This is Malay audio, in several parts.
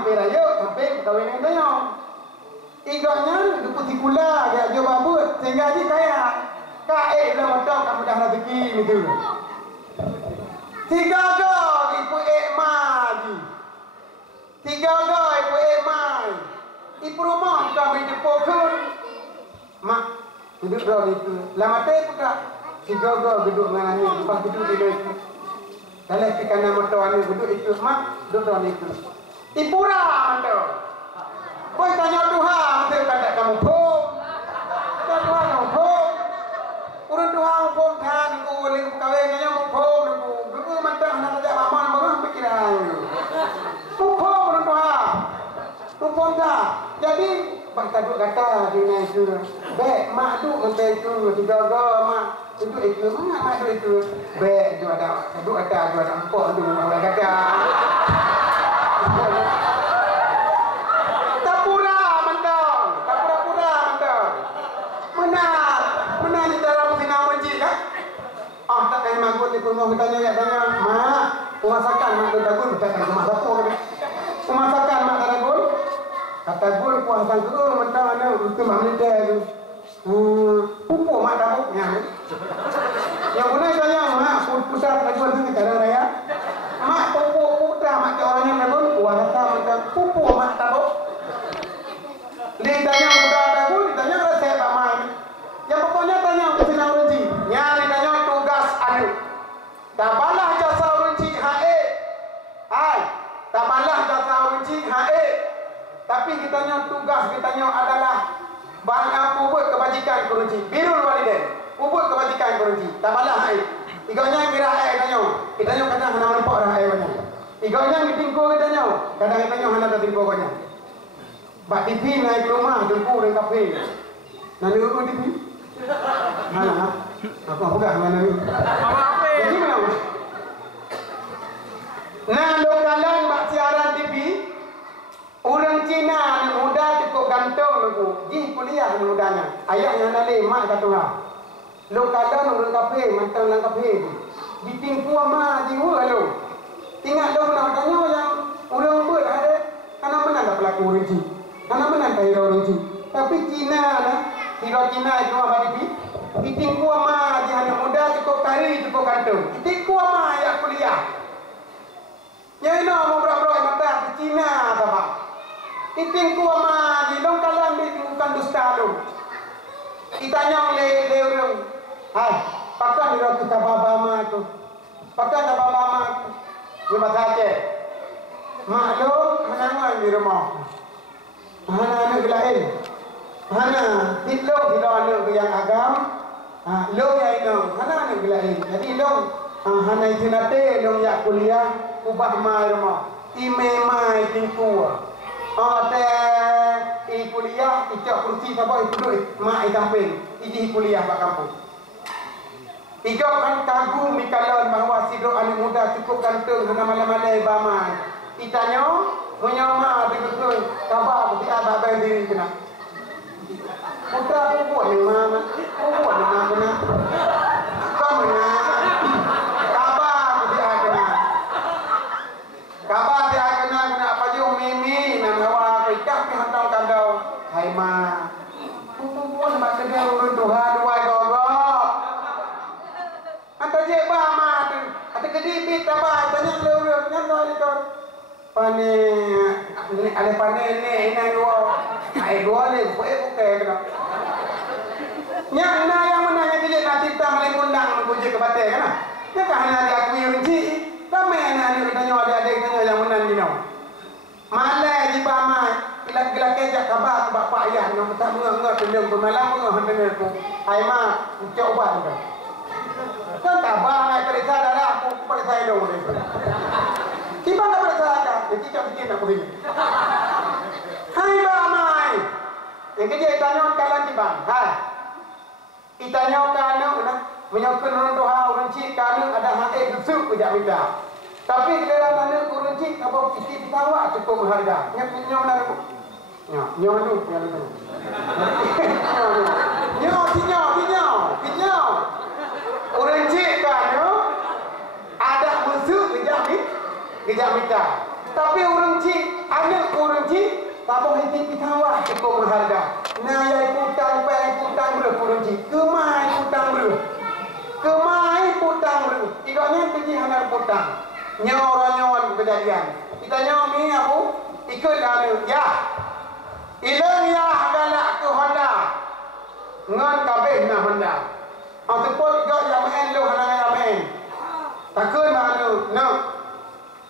hampir raya, hampir kahwin dengan tanya. Iganya itu particular, dia jual babut, sehingga dia kaya. Kaya lah macam kamu dah rezeki gitu. Tiga ibu ekmai. Tiga ibu ekmai. Ibu rumah kami dipokun. Mak duduk dah itu. Lama teh pula. Tiga duduk dengan ni, lepas duduk di situ. Kalau ikan nama tuan ni duduk itu, mak duduk dah itu. Ibu ram tu. Kau tanya Tuhan, saya kata kamu pun. Tuhan kamu pun. Urut Tuhan pun kan, aku boleh kawin dengan kamu pun. Aku mantap nak ajak maman, baru pikiran. Pun urut Tuhan. Pun dah. Jadi bangsa duk kata di itu. Baik, mak duk mentah itu, tiga mak. Itu mak duk itu. Baik, duk ada empok tu orang kata. Mak ni pun mau tanya, mak, pemasakan mak Dagul bercakap ke mak dapur kan? Pemasakan mak Dagul, kata Gul puasa ke, macam mana? Itu mak militer tu. Pupuk mak dapurnya. Yang guna tanya, mak pusat Dagul tu cara raya. Mak pupuk putra mak ke orangnya Dagul, puasa macam pupuk mak dapur. Dia tanya budak Dagul, ditanya kalau saya tak main. Yang pokoknya tanya ke senang rezeki. Yang ditanya tugas anu. Tabalah jasa urunci hae. Hai. Tabalah jasa urunci hae. Tapi kitanya tugas kitanya adalah barang apa buat kebajikan urunci. Birrul walidain. Buat kebajikan urunci. Tabalah hae. Iganya kira hae kitanya. Kitanya kadang hana nampak hae banyak. Iganya mitingko kitanya. Kadang kitanya hana ada tingko banyak. Bak TV naik rumah jumpa dengan kafe. Nanti urut TV. Mana? Apa bukan mana ni? Jadi mana? Nah, lokalan mak siaran TV, orang Cina ni muda cukup gantung lagu. Ji kuliah ni mudanya. Ayahnya nale mak kata orang. Lokalan orang kafe, mantan orang kafe. Ditimpu ama jiwa lo. Ingat dong nak tanya yang orang buat ada. Karena mana tak pelaku orang Cina. Karena mana tak hero orang Cina. Tapi Cina lah. Hero Cina itu apa TV? Itingku ama jangan muda cukup kari cukup gantung. Itingku ama ayat kuliah. Yang ini mau berapa mata di Cina apa? Itingku ama di longkalan di bukan dusta lu. Itanya oleh orang. Hai, pakai di roti baba ma tu. Pakai baba ma tu. Lima saja. Maklum menangan di rumah. Mana anak lain. Mana tidak anak yang agam. Lo yang itu, mana anak lain. Jadi lo, hana itu nate lo yang kuliah, ubah mai rumah. Ime mai tingkuah. Te kuliah, icak kursi apa itu duit, mak ikamping, iji kuliah pak kampung. Ijak kan kagum mikalan bahawa sidok anak muda cukup gantung hana malam-malam bamai. Itanya, menyama betul kabar bukti abah berdiri kena. Putra aku buat ni mana? Aku buat ni mana? Kamu mana? Kabar dia kena. Kabar dia kena apa jom mimi nak bawa ikat ke hantar kandau. Hai ma. Aku buat macam dia urut Tuhan dua gogok. Antar je ba ma tu. Ada kedipit apa? Tanya lurus nyan itu. Pane ada pane ini dua. Ai dua ni bukan kena. Yang mana yang dia nak cipta malai undang puji ke batai kan? Ya kan hanya dia akui unci. Ramai anak tanya adik-adik tanya yang menang ni no. Malai di bamai, gelak kejak kabar bapak ayah yang tak mengenal pendem bermalam mengenal pendem tu. Ai ma, coba tu. Kan kabar mai periksa darah aku periksa dulu ni. Tiba nak periksa dah, jadi cakap nak pergi. Hai bamai. Yang kerja tanya kalan di bang. Hai. Itanya kanu nak menyokong orang doa orang cik kanu ada hati busuk tidak minta. Tapi kalau mana orang cik apa isi ditawar cukup berharga. Nyok mana tu? Nyok tu, yang tu. Nyok. Orang cik kanu ada busuk tidak minta. Tapi urang cik, anak urang cik, tabung hiti pitawah cukup berharga. Nah, yai putang ber urang cik. Kemai putang ber. Kemai putang ber. Tiganya pergi hanal putang. Nyawa kejadian. Kita nyawa ni aku ikut anu ya. Ilang ya galak ke Honda. Ngan kabeh na Honda. Ataupun gak yang main lu hanang yang main. Takut anu, no.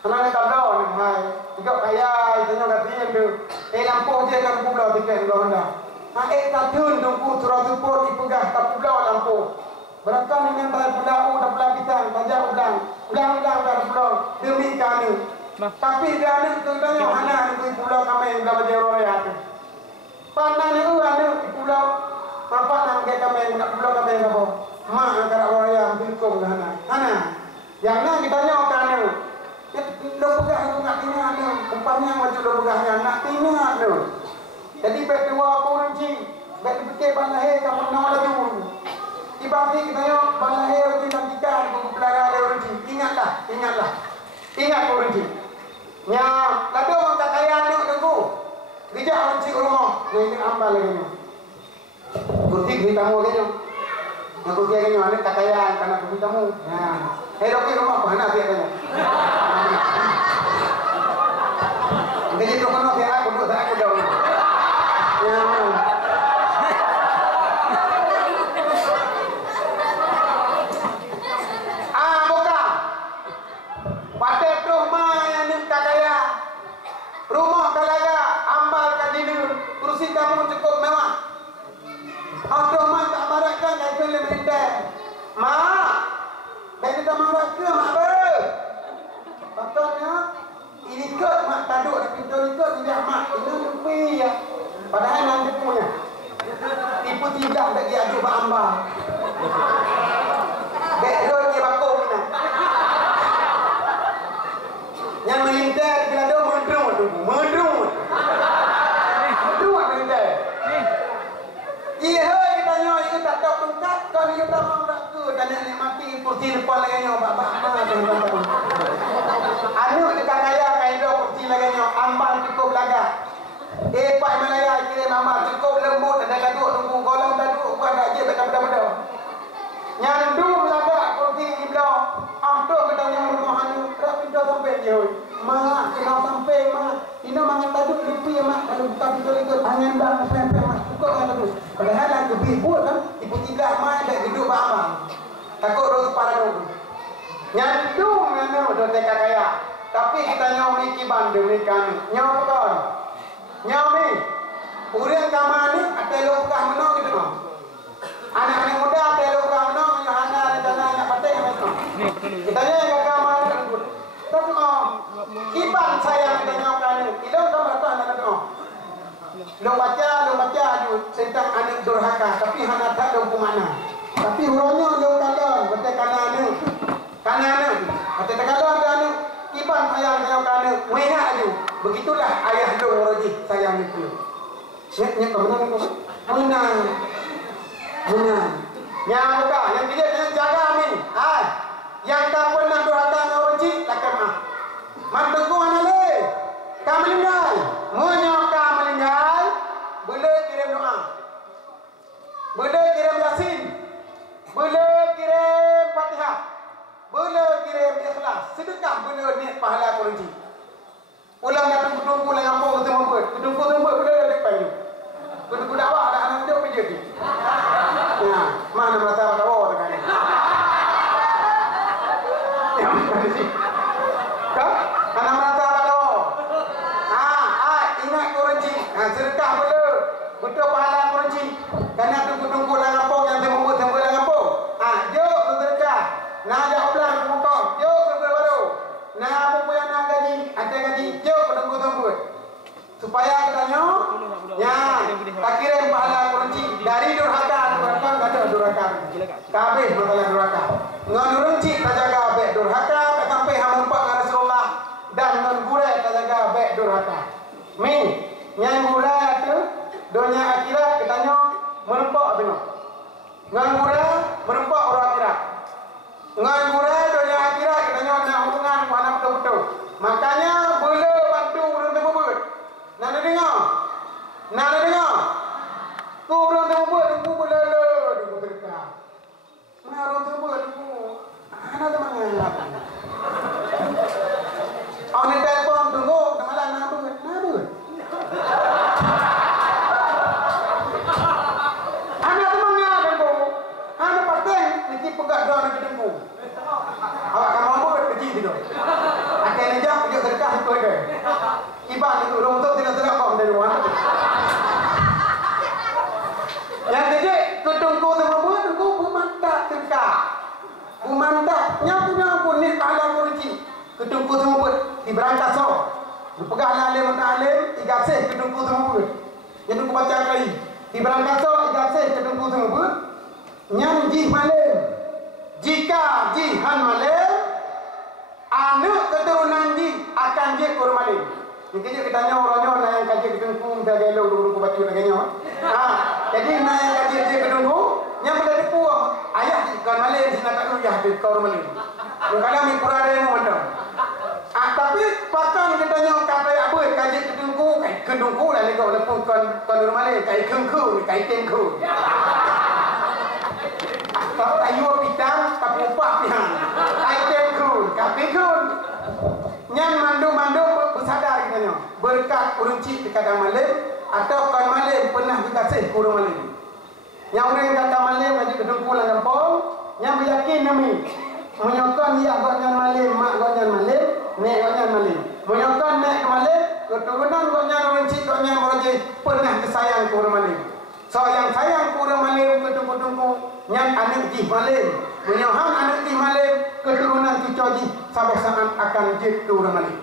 Hanang tablo ni hai. Gak kaya tanya katien tu. Lampu je kan lampu belau tiket ke Honda. Tatun tunggu surah support dipegah tak belau lampu. Berakam dengan tak belau tak belau pisang, tajak udang. Udang tak belau demi kami. Tapi dia ada tu tanya anak tu pulau kami enggak baca raya tu. Panan itu ada di pulau apa nama kita kami enggak pulau kami enggak apa. Mak angkat raya bilkom ke anak. Anak. Yang nak kita tanya kan tu. Lo pegah tu nak tinggal tu. Umpamanya macam lo pegahnya nak tinggal tu. Jadi beg dua aku nanti beg fikir banlah kamu nak lagi. Tiba-tiba kita tanya banlah nanti nantikan aku pelara dia nanti. Ingatlah. Ingat kau nanti. Nya, lalu orang tak kaya anak tunggu. Bijak orang cik rumah. Ini ambal lagi ni. Kurti kita tamu lagi ni. Yang kurti lagi ni anak tak kaya karena kurti tamu. Ya. Hei dokter rumah apa anak dia tanya. Jadi tu kan dia aku duduk tak aku dah. Ya. Bukan. Pada rumah yang ni tak kaya. Rumah kalaga ambal kadinu. Kursi kamu cukup mewah. Rumah tak marakkan dan film rendah. Mak. Dan kita marakkan mak ber. Patutnya ini kot mak taduk di pintu ikut tidak mak. Ini lebih ya. Padahal nanti punya. Tipu tidak bagi adu ambal. Background dia bakul ni. Yang melintas bila dia mendrung. Melintas. Iya, kita tanya itu tak tahu tungkat kalau kita mau nak ke dan nak mati kursi depan lagi nyo bapa tu. Anu dekat kaya kaido kursi lagi nyo ambal cukup laga. Pak Malaya kirim amal cukup lembut ada gaduh tunggu golong gaduh buat dak je benda-benda. Nyandu laga kursi di belah. Amdo kita yang rumah anu rak pintu sampai je. Mak kena sampai mak. Ini mangan taduk lupi mak kalau buka pintu ikut angin bang sampai mak. Cukup kan tu. Padahal nak lebih buat kan ibu tiga mak dak hidup amal. Takut terus para dulu. Nyandu mana udah teka kaya. Tapi kita nyomi kiban demi kami. Nyomi kon. Nyomi. Urang kamani ada lokah menong gitu no. Anak-anak muda ada lokah menong Yohana dan anak patai gitu. Kita nya kamani tapi kiban sayang kita nyokan ni. Ilong kamar tu anak tu. Lo baca ju tentang anak durhaka tapi hana tak ada mana. Tapi huranya lo kalon betul kanan. Betul kalon dan kiban sayang nyokan ni. Wena aju. Begitulah ayah lo roji sayang itu. Nya kebenar ko. Menang. Yang buka, yang dia jaga amin. Yang tak pernah durhaka roji lakam mantuku anale. Kamelinggal. Menyoka melinggal. Boleh kirim doa. Boleh kirim Yasin. Boleh kirim Fatihah. Boleh kirim ikhlas. Sedekah boleh niat pahala kurunci. Ulang datang ketunggu lah ngampung ketemu buat. Ketunggu boleh depan tu. Ketunggu dakwah ada anak dia pergi jadi. Ya, mana merasa dakwah dengan ni. Yang mana sih? Kau anak merasa dakwah. Ingat kurunci. Sedekah boleh. Betul pahala kurunci. Karena tunggu lah ngampung yang temu lah ngampung. Jom sedekah. Nah ada ulang potong. Jom baru. Nah apa pun yang nak gaji, ada gaji. Jom tunggu. Supaya kita ya, tak kirim pahala kurunci dari durhaka ada durhaka. Kabeh masalah durhaka. Ngan kurunci tak jaga bek durhaka, tak sampai hampa Rasulullah dan ngan gure tak jaga bek durhaka. Yang gura tu dunia akhirat katanya merempak apa? Ngan gura merempak orang akhirat. Ngan gura dunia akhirat katanya nak hubungan mana betul-betul. Makanya boleh Iban itu untuk tidak kok dari luar. Yang ketiga, ketungku tersebut tungku bumantap tegak. Bumantapnya punya pun ni kalah kurci. Ketungku tersebut diberangkat so. Dipegang alim alim igasih ketungku tersebut. Yang tungku baca lagi. Diberangkat so igasih ketungku tersebut. Nyam jih malim. Jika jihan malim, anak keturunan jih akan jih kurun malim. Yang ketiga kita tanya orangnya nak yang kaji ketungku minta gelo dulu baca lagi nyawa. Jadi nak yang kaji ketungku yang berada puang ayah kan malim sina tak uyah di kurun malim. Kalau mi kurang ada yang macam. Tapi pakan kita tanya kata apa kaji ketungku lah ni kau lepas kurun malim kai kengku kai tengku. Kalau tayu pitang tapi upah pihan. Kai tengku kai kun. Yang mandu bersadar katanya berkat uruncik di kadang malim atau kan malim pernah dikasih kurung malim. Yang orang kata malim lagi kedung pulang kampung yang beryakin nami menyokong ia gonyan malim mak gonyan malim nek gonyan malim menyokong nek malim keturunan gonyan uruncik gonyan moroji pernah disayang kurung malim. So yang sayang kurung malim kedung-kedungku yang anak jih malim menyohan anak jih malim keturunan cucoji sampai saat akan jih kurung malim.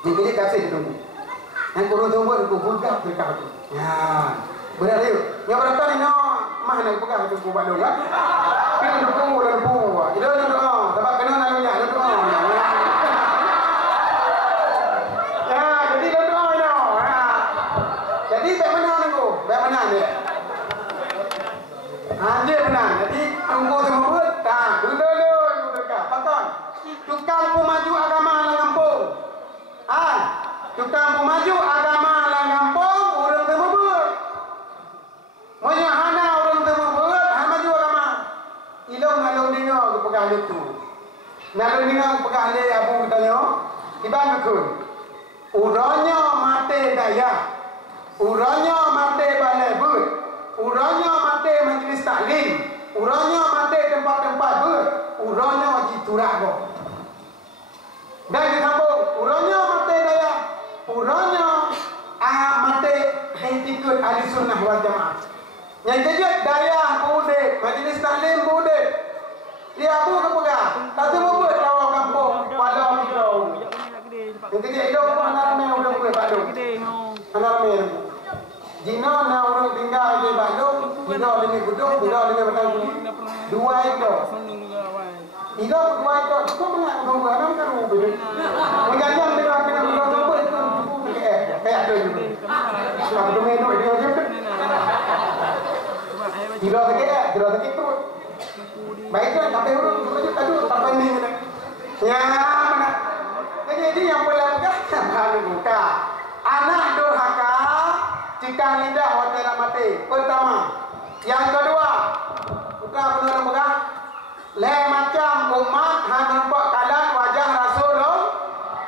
Jadi kasih kedungku. Yang kurung tunggu aku buka berkah tu. Ya, benar tu. Yang berapa ni no mah nak buka kedungku baru kan? Kita dukung orang buah. Kita doa, sebab kena nak punya doa. Ya, jadi doa no. Jadi bagaimana aku? Bagaimana ni? Dia benar. Jadi tunggu semua tak. Dulu dekat. Pakon. Tukang pemaju agama dalam kampung. Tukang pemaju agama dalam kampung orang terbebut. Menyahana orang terbebut, maju agama. Ilong ngalung dino ke pegang itu. Nalung dino ke pegang le abu katanya. Iban bekun. Uranya mate daya. Uranya mate balai but. Uranya mate majlis taklim. Uranya mate tempat-tempat but. Uranya jiturak kok. Dan disambung. Uranya mate daya. Uranya mate ikut ahli sunnah wal jamaah. Yang kejut daya bude. Majlis taklim bude. Dia abu ke pegang. Tak semua buat lawa kampung. Pada hidau. Yang kejut hidau pun anak ramai orang boleh badung. Anak ramai. Jina nak orang tinggal di badung. Hidau ini gudung. Hidau ini batang kulit. Dua hidau. Hidau dua hidau. Kau mengat orang orang kan mobil. Mengajar dengan orang itu. Kayak tu juga. Kalau tu menu dia juga. Hidau sakit tu. Baiklah, tapi orang aduh tak banding ni. Ya, mana? Jadi yang pelanggan hal buka. Anak durhaka jika lidah hotel mati. Pertama. Yang kedua, buka benar buka. Lain macam umat hang nampak kalan wajah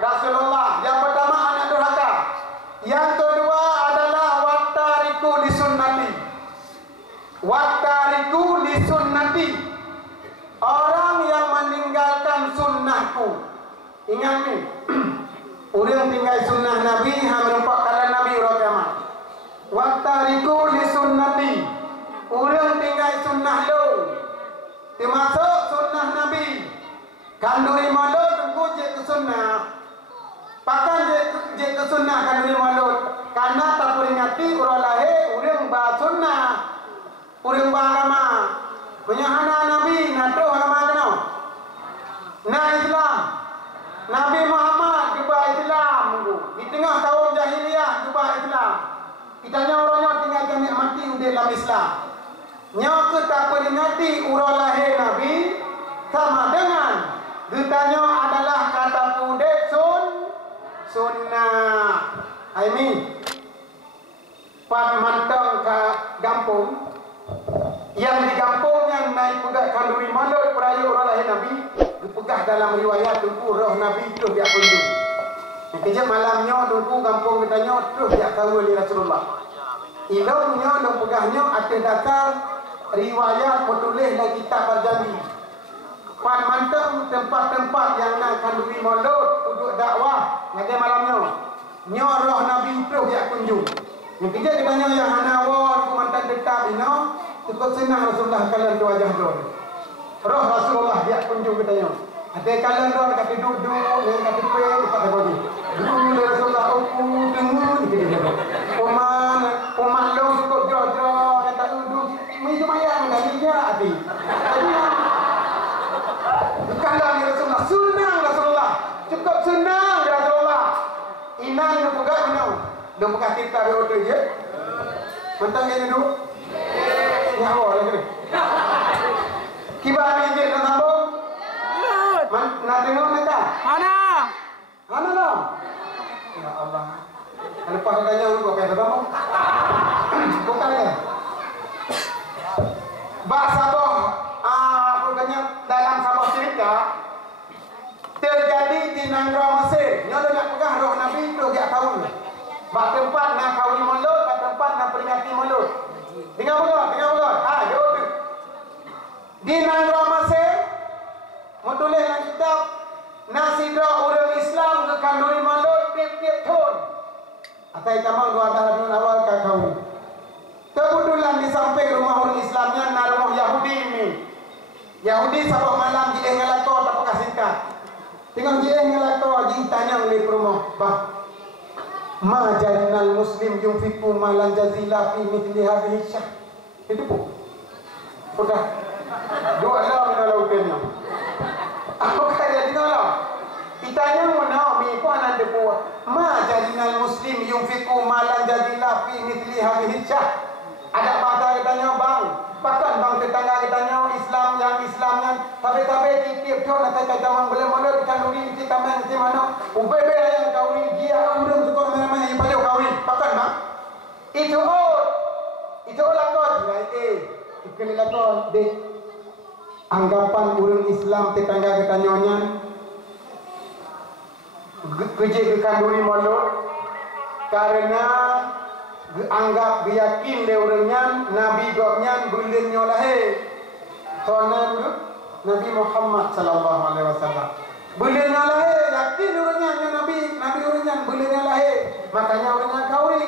Rasulullah. Yang pertama anak durhaka. Yang kedua adalah wattariku lisunnati. Wattariku lisunnati. Orang yang meninggalkan sunnahku. Ingat ni. Orang tinggal sunnah Nabi hang nampak kalan Nabi urang kiamat. Wattariku lisunnati. Orang tinggal sunnah lo. Termasuk sunnah Nabi. Kanduri malu tunggu je ke sunnah. Pakan je ke sunnah kanduri malu. Karena tak peringati orang lahir, orang bersunnah. Orang beragama. Menyahana Nabi, nato agama kena. Nah Islam. Nabi Muhammad juga Islam. Di tengah kaum jahiliyah juga Islam. Kitanya orangnya tinggal jamiah mati udah dalam Islam. Nyawa tak peringati urang lahir Nabi sama dengan ditanya adalah kata pudek sunnah. I mean pan mantang ke kampung yang di kampung yang naik pegang kanduri malut peraya urang lahir Nabi dipegah dalam riwayat tunggu roh Nabi tu dia kunjung. Kejap malamnya tunggu kampung katanya terus dia kawal di Rasulullah. Ilmunya dan pegahnya atas dasar riwayat penulis dan kitab berjanji. Pan mantap tempat-tempat yang nak kandungi maulud untuk dakwah ngaji malamnya. Nyoroh Nabi itu ya kunjung. Yang kerja katanya yang hanawa itu mantan tetap ino cukup senang Rasulullah kalian tu wajah dulu. Roh Rasulullah dia kunjung katanya. Ada kalian dulu kata duduk dengan kata pe pada bodi. Dulu Rasulullah dengung gitu. Umat lo cukup jodoh kata duduk. Itu mayang dari dia hati. Kalau Rasulullah senang Rasulullah cukup senang Rasulullah. Inan yang buka mana? Dia buka kita dia order je. Mentang dia duduk. Ya Allah lagi. Kibar ni je nak sambung. Nak dengar nak? Mana? Mana dah? Ya Allah. Lepas tanya dulu kau kata apa? Bukan ya. Bahasa boh. Bukannya dalam sebuah cerita terjadi di Nanggara Mesir. Nyonya nak pegang roh Nabi itu dia tahun. Bak tempat nak kawin maulud, bak tempat nak peringati maulud. Dengar bukan? Jauh tu. Di Nanggara Mesir, menulis dalam kitab Nasidah Orang Islam ke kandungi maulud tiap-tiap tahun. Atai kamang dua tahun awal kawin. Kebetulan di samping rumah orang Islamnya na rumah Yahudi ini. Yahudi sabah malam dia ngelakor tak pakai singkat. Tengok dia ngelakor dia tanya oleh rumah. Bah, ma jarinal muslim yunfiku malan jazila fi mithli hadhihi syah. Itu pun. Sudah. Dua lah mina lautnya. Apa kaya dia lah? Ditanya mana mi pun ada buat. Ma jarinal muslim yunfiku malan jazila fi mithli hadhihi syah. Ada bahasa katanya bang, bahkan bang tetangga katanya Islamnya, tapi tiap tahun nanti kata bang boleh mana kita nuri kita main di mana, ubebe yang kauri dia urang tukar mana yang paling kauri, bahkan bang, itu lakon, ikut lakon deh, anggapan urang Islam tetangga katanya kerja ke kanduri malu, karena anggap yakin le orangnya Nabi goknya bulan nyolahe soalnya Nabi Muhammad sallallahu alaihi wasallam bulan nyolahe yakin orangnya Nabi orangnya bulan nyolahe makanya orangnya kauri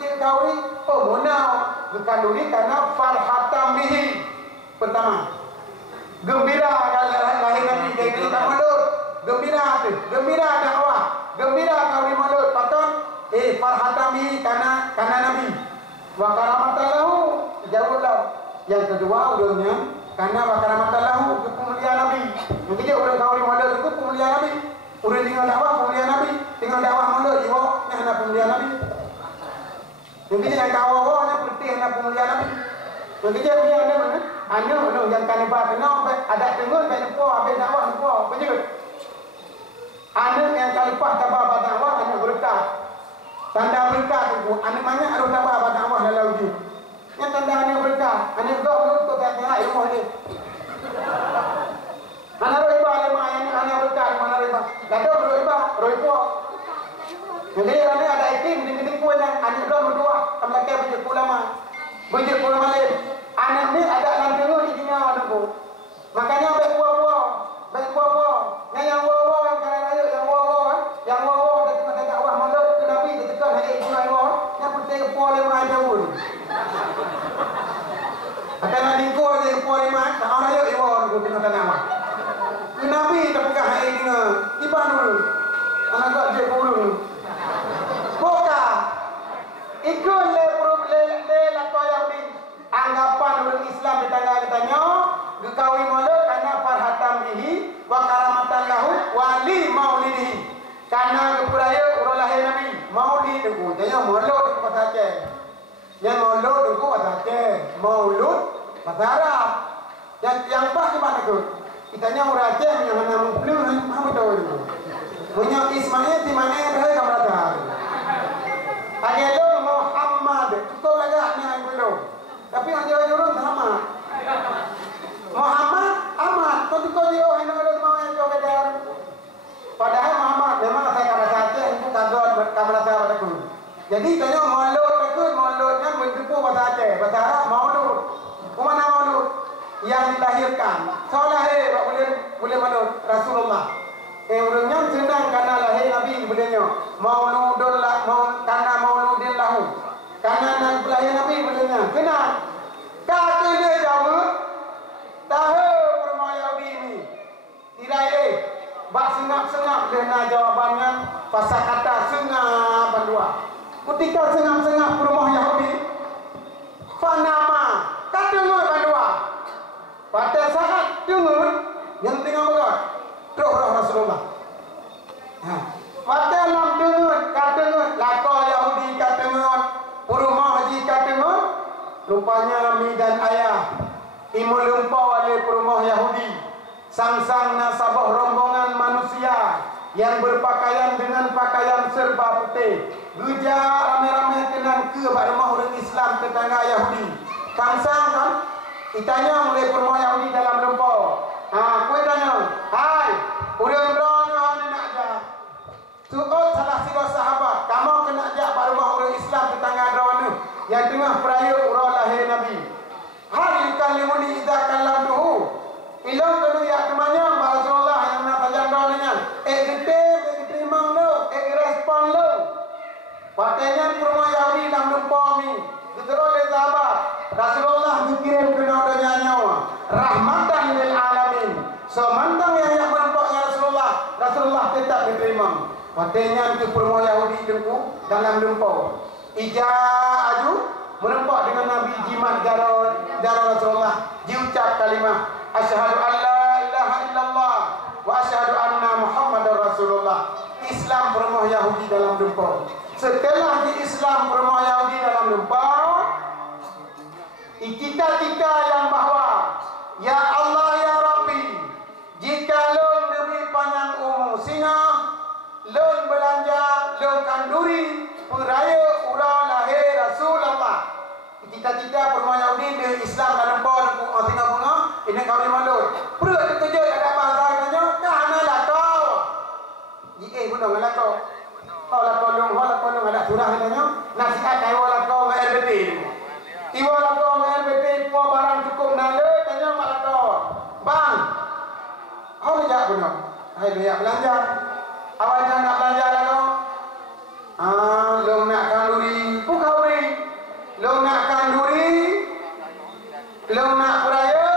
dia kauri monau kanduri karena farhatam bihi pertama gembira kalau lahir Nabi dari maulud gembira dakwah gembira kauri maulud patut farhatami karena Nabi wa karamatalahu jauhlah yang kedua urangnya karena wa karamatalahu kemuliaan Nabi mungkin dia urang kawin maulud itu kemuliaan Nabi urang tinggal dakwah kemuliaan Nabi tinggal dakwah maulud jiwa nya kemuliaan Nabi mungkin dia dakwah nya penting kemuliaan Nabi mungkin dia punya anu yang kanibah kena ada dengar kan po habis dakwah po betul anu yang kalipah tabah dakwah anu berkah tanda berkah itu, anak banyak harus tambah apa dakwah dalam uji. Yang tanda anak berkah, anak kau untuk tak tengah ilmu ni. Anak roiba lima yang anak berkah mana roiba? Gaduh roiba. Jadi anak ada ikim di kedai pun yang anak kau berdua, kamlaki bujur ulama le. Anak ni ada lantungan di dunia anakku. Makanya baik buah. Yang buah yang kena rayu yang buah dari dakwah maulud ke Nabi dekat hari Jumaat yang putih puan lima jauh. Akan ada lingkor je puan lima, tak orang rayu iwan tu kena nama. Nabi tak pegang hari ini, tiba dulu. Anak kau je kurung. Boka ikut le lakon Yahudi. Anggapan orang Islam ditanya gekawi maulud karena farhatam bihi wa karamatan lahu wali maulidihi karena kepulaya urang lahir Nabi maulid itu jangan maulud itu bahasa Aceh yang maulud itu bahasa Aceh maulud bahasa Arab yang pas di mana tu kitanya orang Aceh yang mana mempelur apa tahu itu punya Ismail di mana yang ada kamera dah ada lo Muhammad cukup lagi yang belum tapi yang dia orang sama Muhammad Ahmad kau dia orang yang ada mau yang jauh beda padahal Muhammad memang saya kamera Aceh itu kagak kamera saya pada aku jadi tanya mauludnya berjumpa bahasa Aceh bahasa Arab maulud mana maulud yang dilahirkan soalnya boleh manut Rasulullah. Urangnya senang karena lahir Nabi bolehnya. Mauludun lah, karena mauludin lahu. Karena lahir Nabi bolehnya. Kenal. Kata dia jawab, tahu permai Yahudi ini. Tidak bak sengap-sengap dengan jawabannya pasal kata sengap bandua. Ketika sengap-sengap permai Yahudi, fanama kata ngoi bandua. Pada saat dengar yang tengah berat, roh Rasulullah. Pada lam dengar kata ngoi, lako Yahudi kata ngoi, permai haji kata ngoi. Rupanya mi dan ayah imul lumpau oleh perumah Yahudi. Sang-sang nasabah rombongan manusia yang berpakaian dengan pakaian serba putih. Gejar ramai-ramai kenang ke rumah orang Islam tetangga Yahudi. Sang-sang kan? Ditanya oleh perumah Yahudi dalam lumpau. Kue tanya, hai, orang-orang nak ajak. Suut salah sila sahabat, kamu kena ajak pada rumah orang Islam tetangga drone yang tengah peraya urah lahir Nabi. Hal yukallimuni idza kallamtuhu. Ilang kena ya temannya Rasulullah yang nak tajam drone-nya. Diterima lo, respon lo. Patenya rumah Yahudi dalam lumpau ni. Diterus oleh sahabat. Rasulullah dikirim ke nyawa nyawa. Rahmatan lil alamin. Semantang yang menampaknya Rasulullah tetap diterima. Patenya itu rumah Yahudi itu dalam lumpau. Aju menempat dengan Nabi jimat darah Rasulullah, diucap kalimah asyhadu an la ilaha illallah wa asyhadu anna muhammadar rasulullah. Islam perumah Yahudi dalam lumpau. Setelah di Islam perumah Yahudi dalam lumpau, cita-cita yang bahawa ya Allah ya Rabbi, jika lon demi panjang umur singa, lon belanja, lon kanduri peraya urang lahir Rasulullah. Cita-cita perumah Yahudi di Islam dalam lumpau tengah bunga ini kau di mandor. Perut terkejut ada bahasa katanya, "Kahanalah kau." Gunung lah kau. Kau lah kolong ada surah katanya. Nasihat kau lah kau dengan RBT. Iwa lah kau dengan RBT po barang cukup nala tanya mak lah kau. Bang. Kau nak gunung. Hai dia belanja. Awak jangan nak belanja lah kau. Lo nak kanduri, pukauri. Lo nak kanduri, lo nak peraya,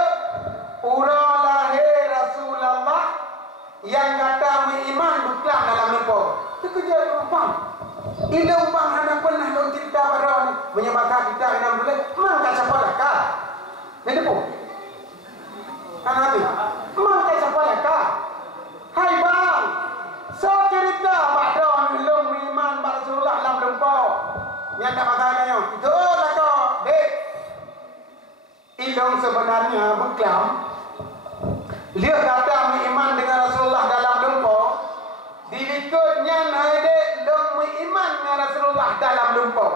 urang lahir Rasulullah yang kata beriman bukan dalam lumpau. Terkejut bang. Ini bang hanya pernah lo cerita pada menyebabkan kita enam bulan. Mangka siapa lah kah? Ini pun. Kan habis. Mangka siapa lah kah? Hai bang. So cerita pada lo beriman Rasulullah dalam lumpau. Yang tak masalahnya. Itu lah kau. Dek. Ilong sebenarnya berkelam. Dia kata beriman dengan Rasulullah dalam lumpau. Dilikutnya naik long beriman dengan Rasulullah dalam lumpau.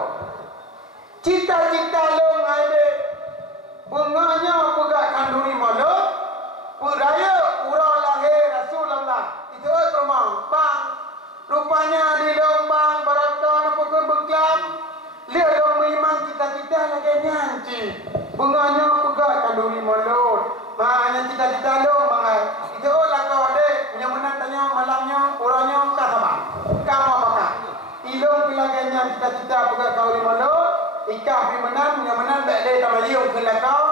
Cita-cita long naik bunganya pegak kanduri malu. Peraya urang lahir Rasulullah. Itu rumah. Bang. Rupanya di lombang barakah pukul berkelam. Lihat long beriman cita-cita lagi nyanci. Bunganya pegak kanduri malu. Hanya cita-cita lo mangai. Itu lah kau dek. Yang menang tanya malamnya, orangnya tak sabar. Kamu apakah? Ilong pelaganya cita-cita pegak kau di malu. Ikah pergi menang, yang menang tak boleh tak mayung ke kau.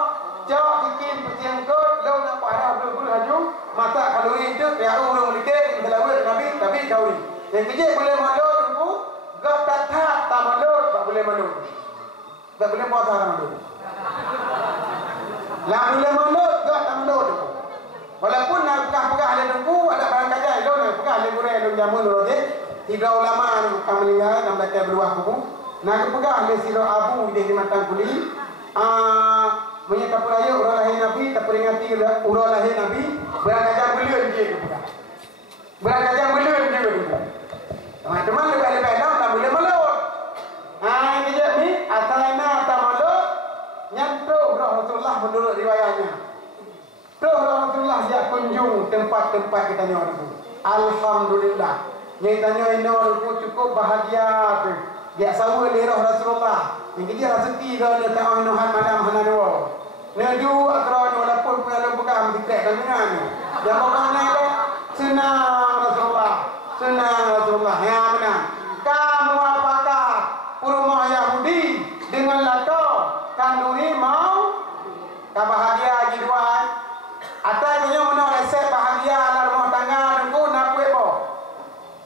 Jauh bikin peciang kau, lo nak parah bulu-bulu haju. Mata kalori itu, ya urung likit, selawat Nabi, tapi kau ni. Yang kecil boleh malu tunggu. Gak tak malu, tak boleh malu. Tak boleh puasa tak malu. Lah boleh malu, gak tak malu tu. Walaupun nak pegah-pegah ada tunggu, ada barang kajai lo ni, pegah le goreng lo jamun lo je. Tiga ulama ni bukan meninggal dalam baca beruah kubu. Nak pegah le siro abu di matang kuli. Menyata peraya urang lahir Nabi, tak peringati urang lahir Nabi, barang kajai belum dia pegah. Barang kajai belum dia pegah. Teman-teman lebih-lebih dah tak boleh malu. Ini je ni asalnya tak malu. Nyantro Rasulullah menurut riwayatnya. Rasulullah dia kunjung tempat-tempat kita nyawa itu. Alhamdulillah. Yang tanya ini orang cukup bahagia tu. Dia sawa lirah Rasulullah. Yang dia rezeki kalau dia tak mahu malam hana dua. Nadu akran walaupun punya pegang dikek dan dengan. Yang pokoknya itu sunnah Rasulullah. Ya benar. Kamu apakah rumah Yahudi dengan lato kandungi mau tak bahagia lagi dua. Atau punya mana resep bahagia dalam rumah tangga dengku nak kue bo.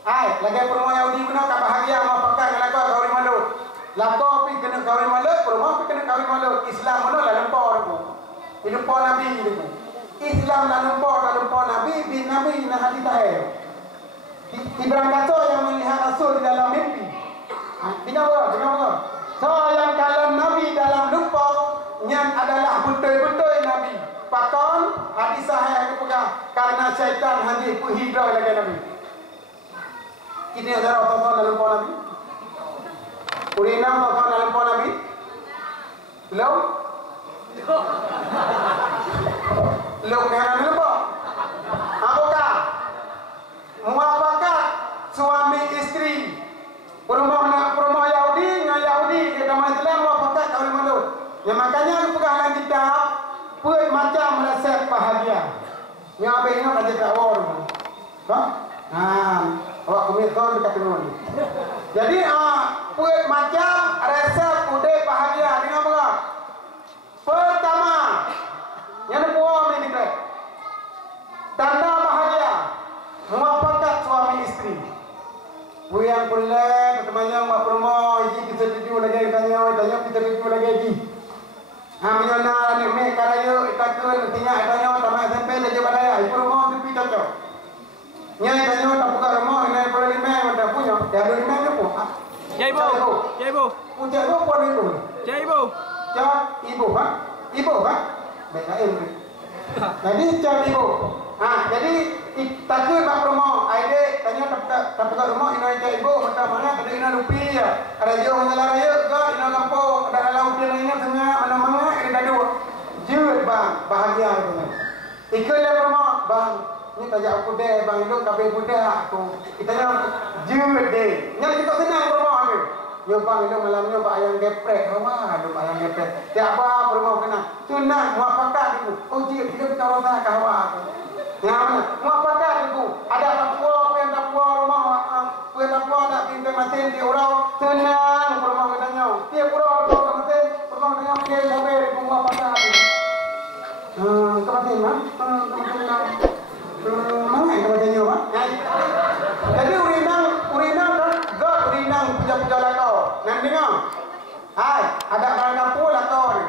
Ai, lagi rumah Yahudi mana tak bahagia mau pakai dengan lato kawin malu. Lato pi kena kawin malu, rumah pi kena kawin malu. Islam mana lah lempar dengku. Lempar Nabi dengku. Islam lah lempar Nabi, bin Nabi nak hati tahir. Ibrahim kata yang melihat Rasul di dalam mimpi. Dengar apa? So yang kalau Nabi dalam lupa, yang adalah betul-betul Nabi. Pakon hadis sahih yang pegang karena syaitan hanya hidra lagi Nabi. Kita ada orang dalam lupa Nabi. Urinam orang dalam lupa Nabi. Belum? Belum kan lupa. Apakah? Muafakat suami istri rumah Yahudi dengan Yahudi di dalam Islam muafakat kawin malu. Ya makanya pegang dalam kitab buat macam resep bahagia. Yang apa ingat aja tak awal. Awak komitmen dekat dengan ni. Jadi buat macam resep udah bahagia dengan apa? Pertama, yang kedua ni kita tanda bahagia. Muafakat suami istri. Buyang pulang, temannya mak rumah, iji kita tuju lagi tanya kita tuju lagi iji. Hamilna ni mek karayo itakun tinya tanya tamai sampai saja badaya. Ibu rumah tu pi cocok. Nyai tanya tak buka rumah ini perlu lima macam punya. Dia lima ni pun. Cai ibu. Punya tu pun itu. Cai ibu. Ibu ha? Baik ibu. Jadi cari ibu. Jadi takut mak rumah. Aide tanya tak buka rumah ini cari ibu macam mana kada ina lupi ya. Ada jauh mengalar ayo ke ina kampung ada dalam upian ini tengah mana-mana ini dah dua. Jut bang bahagia itu. Ikut le rumah bang. Ni tajak aku deh bang itu kabeh budak aku. Kita jut deh. Nyari kita senang rumah ni. Yo bang itu malamnya pak ayam geprek. Aduh ayam geprek. Tiap apa rumah kena. Tunang muafakat itu. Oh jik kita kawasan kawan aku. Yang mana? Muafakat itu. Ada tapua, puan tapua rumah, puan tapua tak pintu masin di urau. Senang rumah katanya. Tiap urau urau masin, rumah katanya kirim mobil itu muafakat itu. Kemasin mah? Mana yang kemasinnya mah? Jadi urinang kan? God urinang puja-puja lakau. Nanti dengar? Hai, ada barang kampung lakau ni.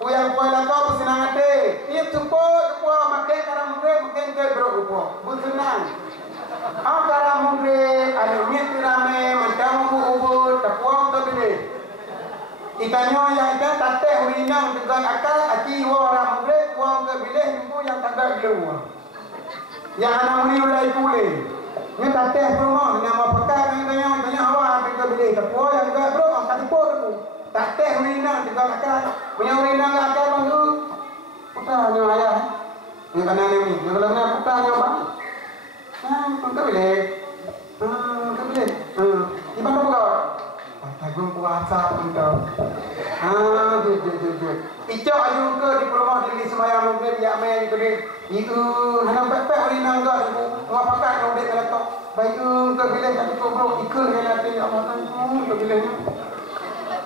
Puyang lakau bersenang hati. Tiap ceput makan karang makan ke berupa. Bersenang. Karang mungkin ada minyak rame macam ubud tapuang tu bini. Ikannya yang ikan tateh urinang dengan akal hati orang mungkin uang ke bilik itu yang tak ada belum. Yang anak muni ulai pulih. Ni tateh rumah nama pakai tanya awak ke bilik tapuang yang enggak bro angkat tipur tu. Tateh urinang dengan akal. Punya urinang akal bangku. Putanya ayah. Ni kanan ni. Ni kalau nak putanya bang. Kau boleh. Iban apa kau? Tagum puasa pun kau. Jujur. Icok ayu ke di rumah di semayang mungkin dia main ke di. Hanam pepek urinang kau. Mau pakai kau dek kalau kau. Baik ke bilik tapi kau bro ikut dengan nanti apa tu ke biliknya.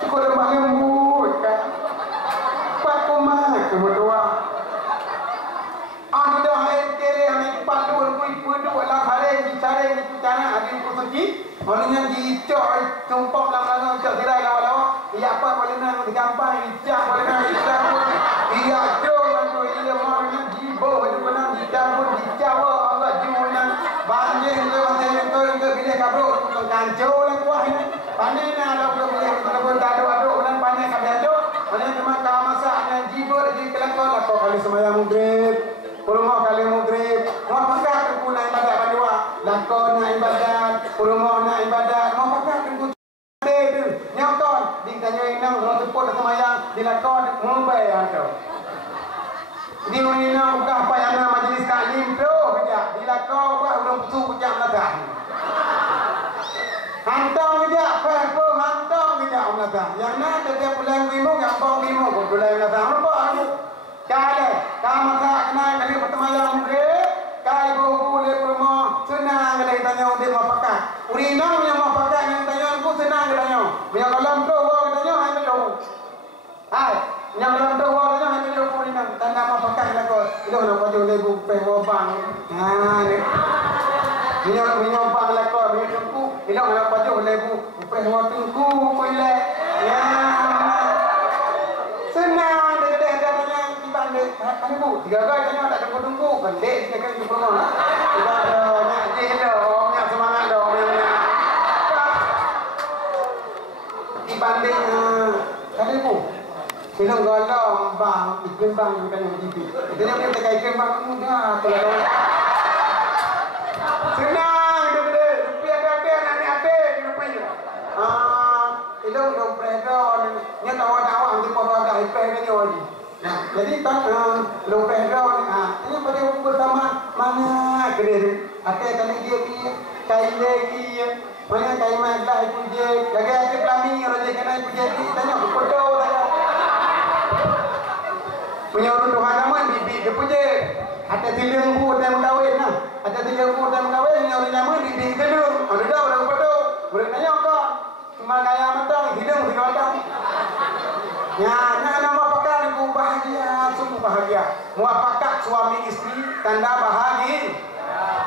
Kau dah bangun lembut kan. Pak kumah kebetulan. Anda hai kere hai palu ibu dalam hari bicara ada ibu suci. Orangnya dicok tumpah lang cok tirai lawa-lawa. Iya apa boleh nak digampang dicak boleh nak dicak. Iya cok tu iya orangnya jibo itu benar dicak pun dicak Allah jualan banjir ke bilik kabro kancau lah kuah ini. Pandai nak ada boleh kita beradu dan pandai kabro. Pandai cuma kau masak dan jibo di kelakon lah kau kali semayang maghrib. Rumah kali maghrib, mau pakai aku nak ibadat berdua, lakon nak ibadat, rumah nak ibadat, mau pakai aku tu, nyokon, ditanya inang, orang sepuluh semayang, dilakon, mumbai atau, di urinang bukan apa yang nama majlis taklim tu, kerja, dilakon bukan orang pusu kerja melazah, hantam kerja, perlu hantam kerja melazah, yang nak dia pulang lima, gampang lima, pulang melazah, apa aku? Kalau kamu tak kenal kali pertama yang mungkin Urinang yang mau pakai yang tanya aku senang katanya. Yang dalam tu orang tanya hai betul. Hai, yang dalam tu orang tanya hai betul urinang. Tanda mau pakai lah kau. Itu nak baju lebu pehobang. Nah, ni. Minyak bang lah kau, minyak tungku. Itu nak baju lebu pehobang tungku boleh. Ya. Senang dia katanya kita ni. Kan ibu, 3 kali tanya tak tunggu-tunggu. Pendek dia kan ibu rumah. Kita nak je dah, nak semangat dah. Dibanding kan ibu film golong bang iklim bang bukan yang TV itu yang kita kayak iklim bang mudah kalau senang dia rupiah ada anak ada di rupanya itu udah predon nya tawa-tawa di poro ada IP ni lagi nah jadi kan lo predon ini pada pertama mana kena ada kali dia kain lagi mana kain magla itu je lagi ada kami orang je kena itu je tanya foto punya orang Tuhan nama bibi dia punya ada 3 lembu dan kahwin nah ada 3 lembu dan kahwin yang orang nama bibi gedung ada dah orang foto boleh tanya kau cuma kaya mentang hidung di kota ya nak nama pakar ibu bahagia sungguh bahagia muafakat suami istri tanda bahagia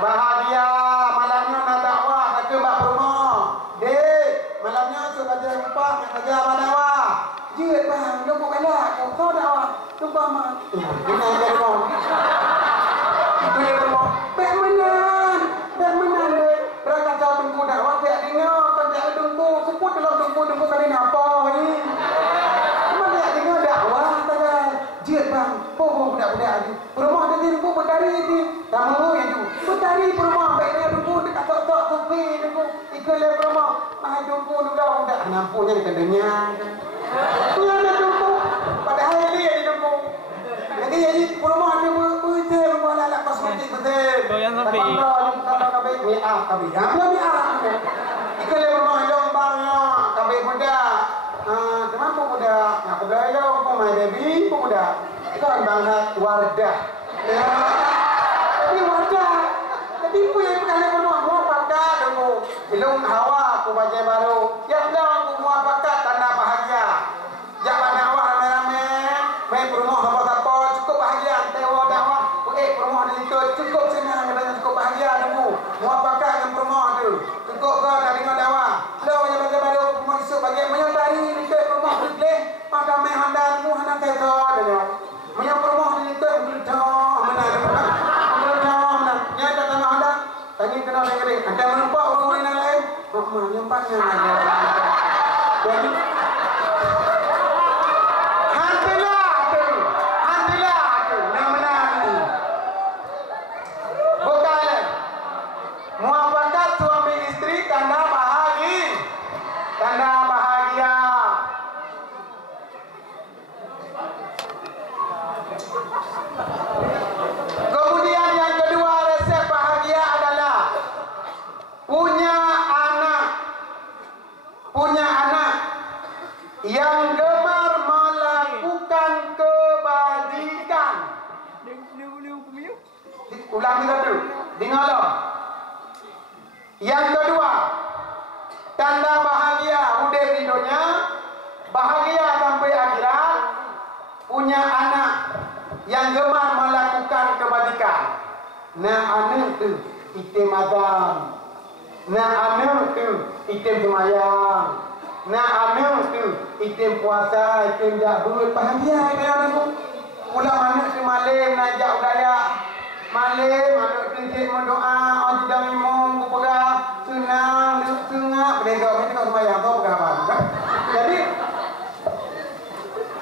malamnya nak dakwah ke bab rumah dek malamnya suka dia lupa kerja dakwah je bang lu bukan lah kau dakwah tu mama ini ada rumah itu dia rumah bemenan dek berangkat kau tunggu dakwah dia dengar kan dia tunggu sebut kalau tunggu kali apa ni cuma dia dengar dakwah saja je bang pokok budak-budak ni rumah dia tunggu bertari ni tak mau yang tu bertari rumah baiknya tunggu dekat tok kopi tunggu ikut le rumah mai tunggu budak nampunya kendenya punya ada tunggu padahal dia di tunggu jadi rumah dia betul rumah anak kosmetik betul goyang sampai kalau kabeh ni kabeh belum ikut le rumah jombangnya kabeh budak teman pun budak aku belajar aku mai baby pun budak kan banget Wardah ini Wardah jadi punya kali rumah mau pakai dulu ilung hawa aku baca baru ya dah aku mau pakai tanda bahagia ya pada awak rame-rame main rumah apa-apa cukup bahagia tewa dakwah rumah ni cukup senang katanya cukup bahagia dulu mau pakai yang rumah tu cukup ke dah dengar dakwah lo yang baca baru rumah esok bagi menyodari ni ke rumah boleh maka main handanmu handan tewa dia punya rumah ni ke belum mana nyata tanah handan tanya kenal negeri ada menumpak orang yang lain menyempatnya jadi hantilah tu nama ni bukan muafakat suami istri tanda bahagia kemudian yang kedua resep bahagia adalah punya anak yang gemar melakukan kebajikan. Ulang dulu. Dengarlah. Yang kedua, tanda bahagia hidup di dunia, bahagia sampai akhirat, punya anak yang gemar melakukan kebajikan. Nah anak tu item adam. Nah anak tu item semayang. Nah anak tu item puasa, item jabut. Bahagia dia tu. Mula anak tu malam najak budaya. Malam anak tu je mendoa, ajudang imam berpegang, senang, sengak, berdeka. Ini kau semayang tu pegang apa? Jadi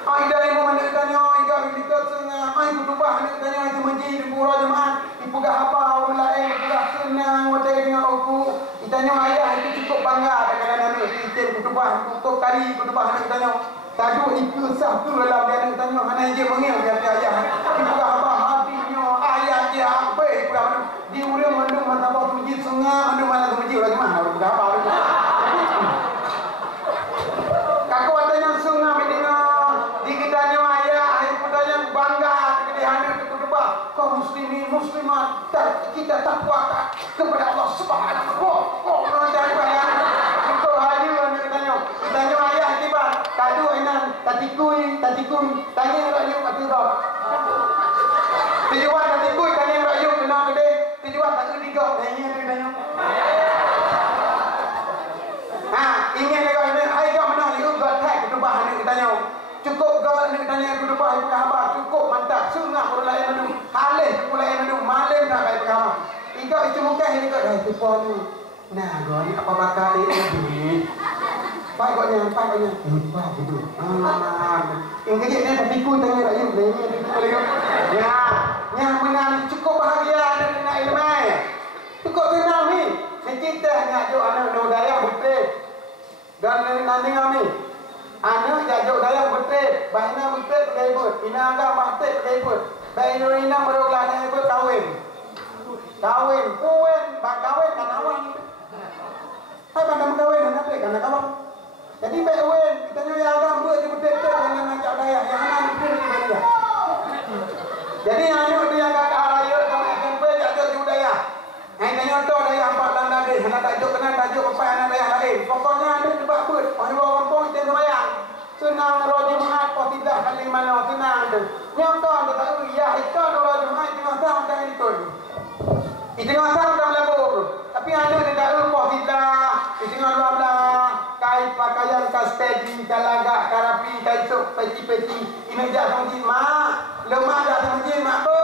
Aida ibu mana tanya, Aida dekat sengak, ai kutubah mana tanya itu masjid di pura jemaah, ipuga apa orang lain, ipuga senang, macam dengan aku. Ditanya ayah itu cukup bangga dengan anak itu kutubah, cukup kali kutubah mana tanya. Tadu itu satu dalam dia nak tanya, mana je mengil kata ayah. Ipuga apa hatinya, ayah dia apa ipuga mana di urang mandung mata bau masjid sengak, mandung mana masjid orang jemaah, ipuga apa. Kakak tanya sengak mendengar dikitanya ayah, ibu tanya bangga kegedean itu kedua kaum muslimin muslimat dan kita takwa kepada Allah Subhanahu wa taala. tikui, tanya rakyat mati dah. Tujuan tak tikui, tanya rakyat kena gede. Tujuan tak ketiga, tanya tanya. Ingin lagi ini, hai kau mana liu gak tag kedubah ni tanya. Cukup gak ni tanya kedubah itu khabar, cukup mantap. Sungguh pulai menu, halih pulai menu, malam nak baik khabar. Iga itu mungkin ini gak dah tipu ni. Nah, gua ni apa bakal ni? Pak gaknya. Pak gitu. Yang kecil ni tapi ku tanya rakyat ni. Ya, menang cukup bahagia nak ilmu. Cukup senang ni. Kita nak jo anak daya betul. Dan nanti kami anak jajuk daya betul. Bahina betul pakai pun. Ina agak betul pakai pun. Bayi Nurina beroglah dengan pun kahwin. Kuwen, bak kahwin kan awak. Hai pandang kahwin nak apa kan kawan. Jadi baik wen, kita ni yang agak buat je betul-betul yang nak ajak daya, yang mana betul ni dia. Jadi anak dia yang kakak raya sama SMP ajak budaya. Hai tanya tu daya empat dan dade, nak tajuk kena tajuk apa anak daya lain. Pokoknya ada sebab pun, orang kampung kita sembahyang. Senang roh Jumaat kau tidak kali mana senang tu. Nyonton tu tak ya itu roh Jumaat tengah tahun dah itu. Itu tengah tahun dah melabur. Tapi anak dia tak kau tidak. Itu tengah 12 kai pakaian kastedi kalagak karapi kaisuk peci ini jak masjid mak lemah dak masjid mak apa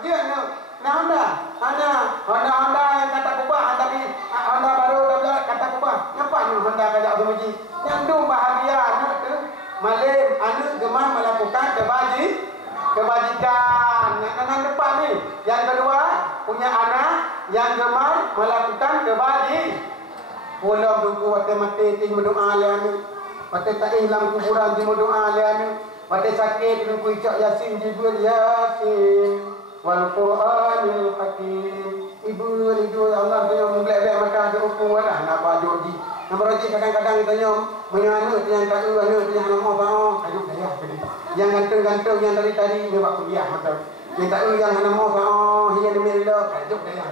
dia nak Honda yang kata kubah tapi Honda baru dah kata kubah ngapa ni Honda kajak masjid nyandung bahagia anak tu malam anak gemar melakukan kebajikan yang depan ni yang kedua punya anak yang gemar melakukan pulang tunggu waktu mati ting berdoa lian waktu tak hilang kuburan ting berdoa lian waktu sakit tunggu icak yasin jibril yasin wal qur'anil hakim ibu ya Allah dia memblek-blek maka ada hukum lah nak baju di nombor ji kadang-kadang kita nyom menyana yang tak anu yang nama bang aduh daya yang gantung-gantung yang tadi dia buat kuliah mata yang tak yang nama bang yang demi Allah aduh daya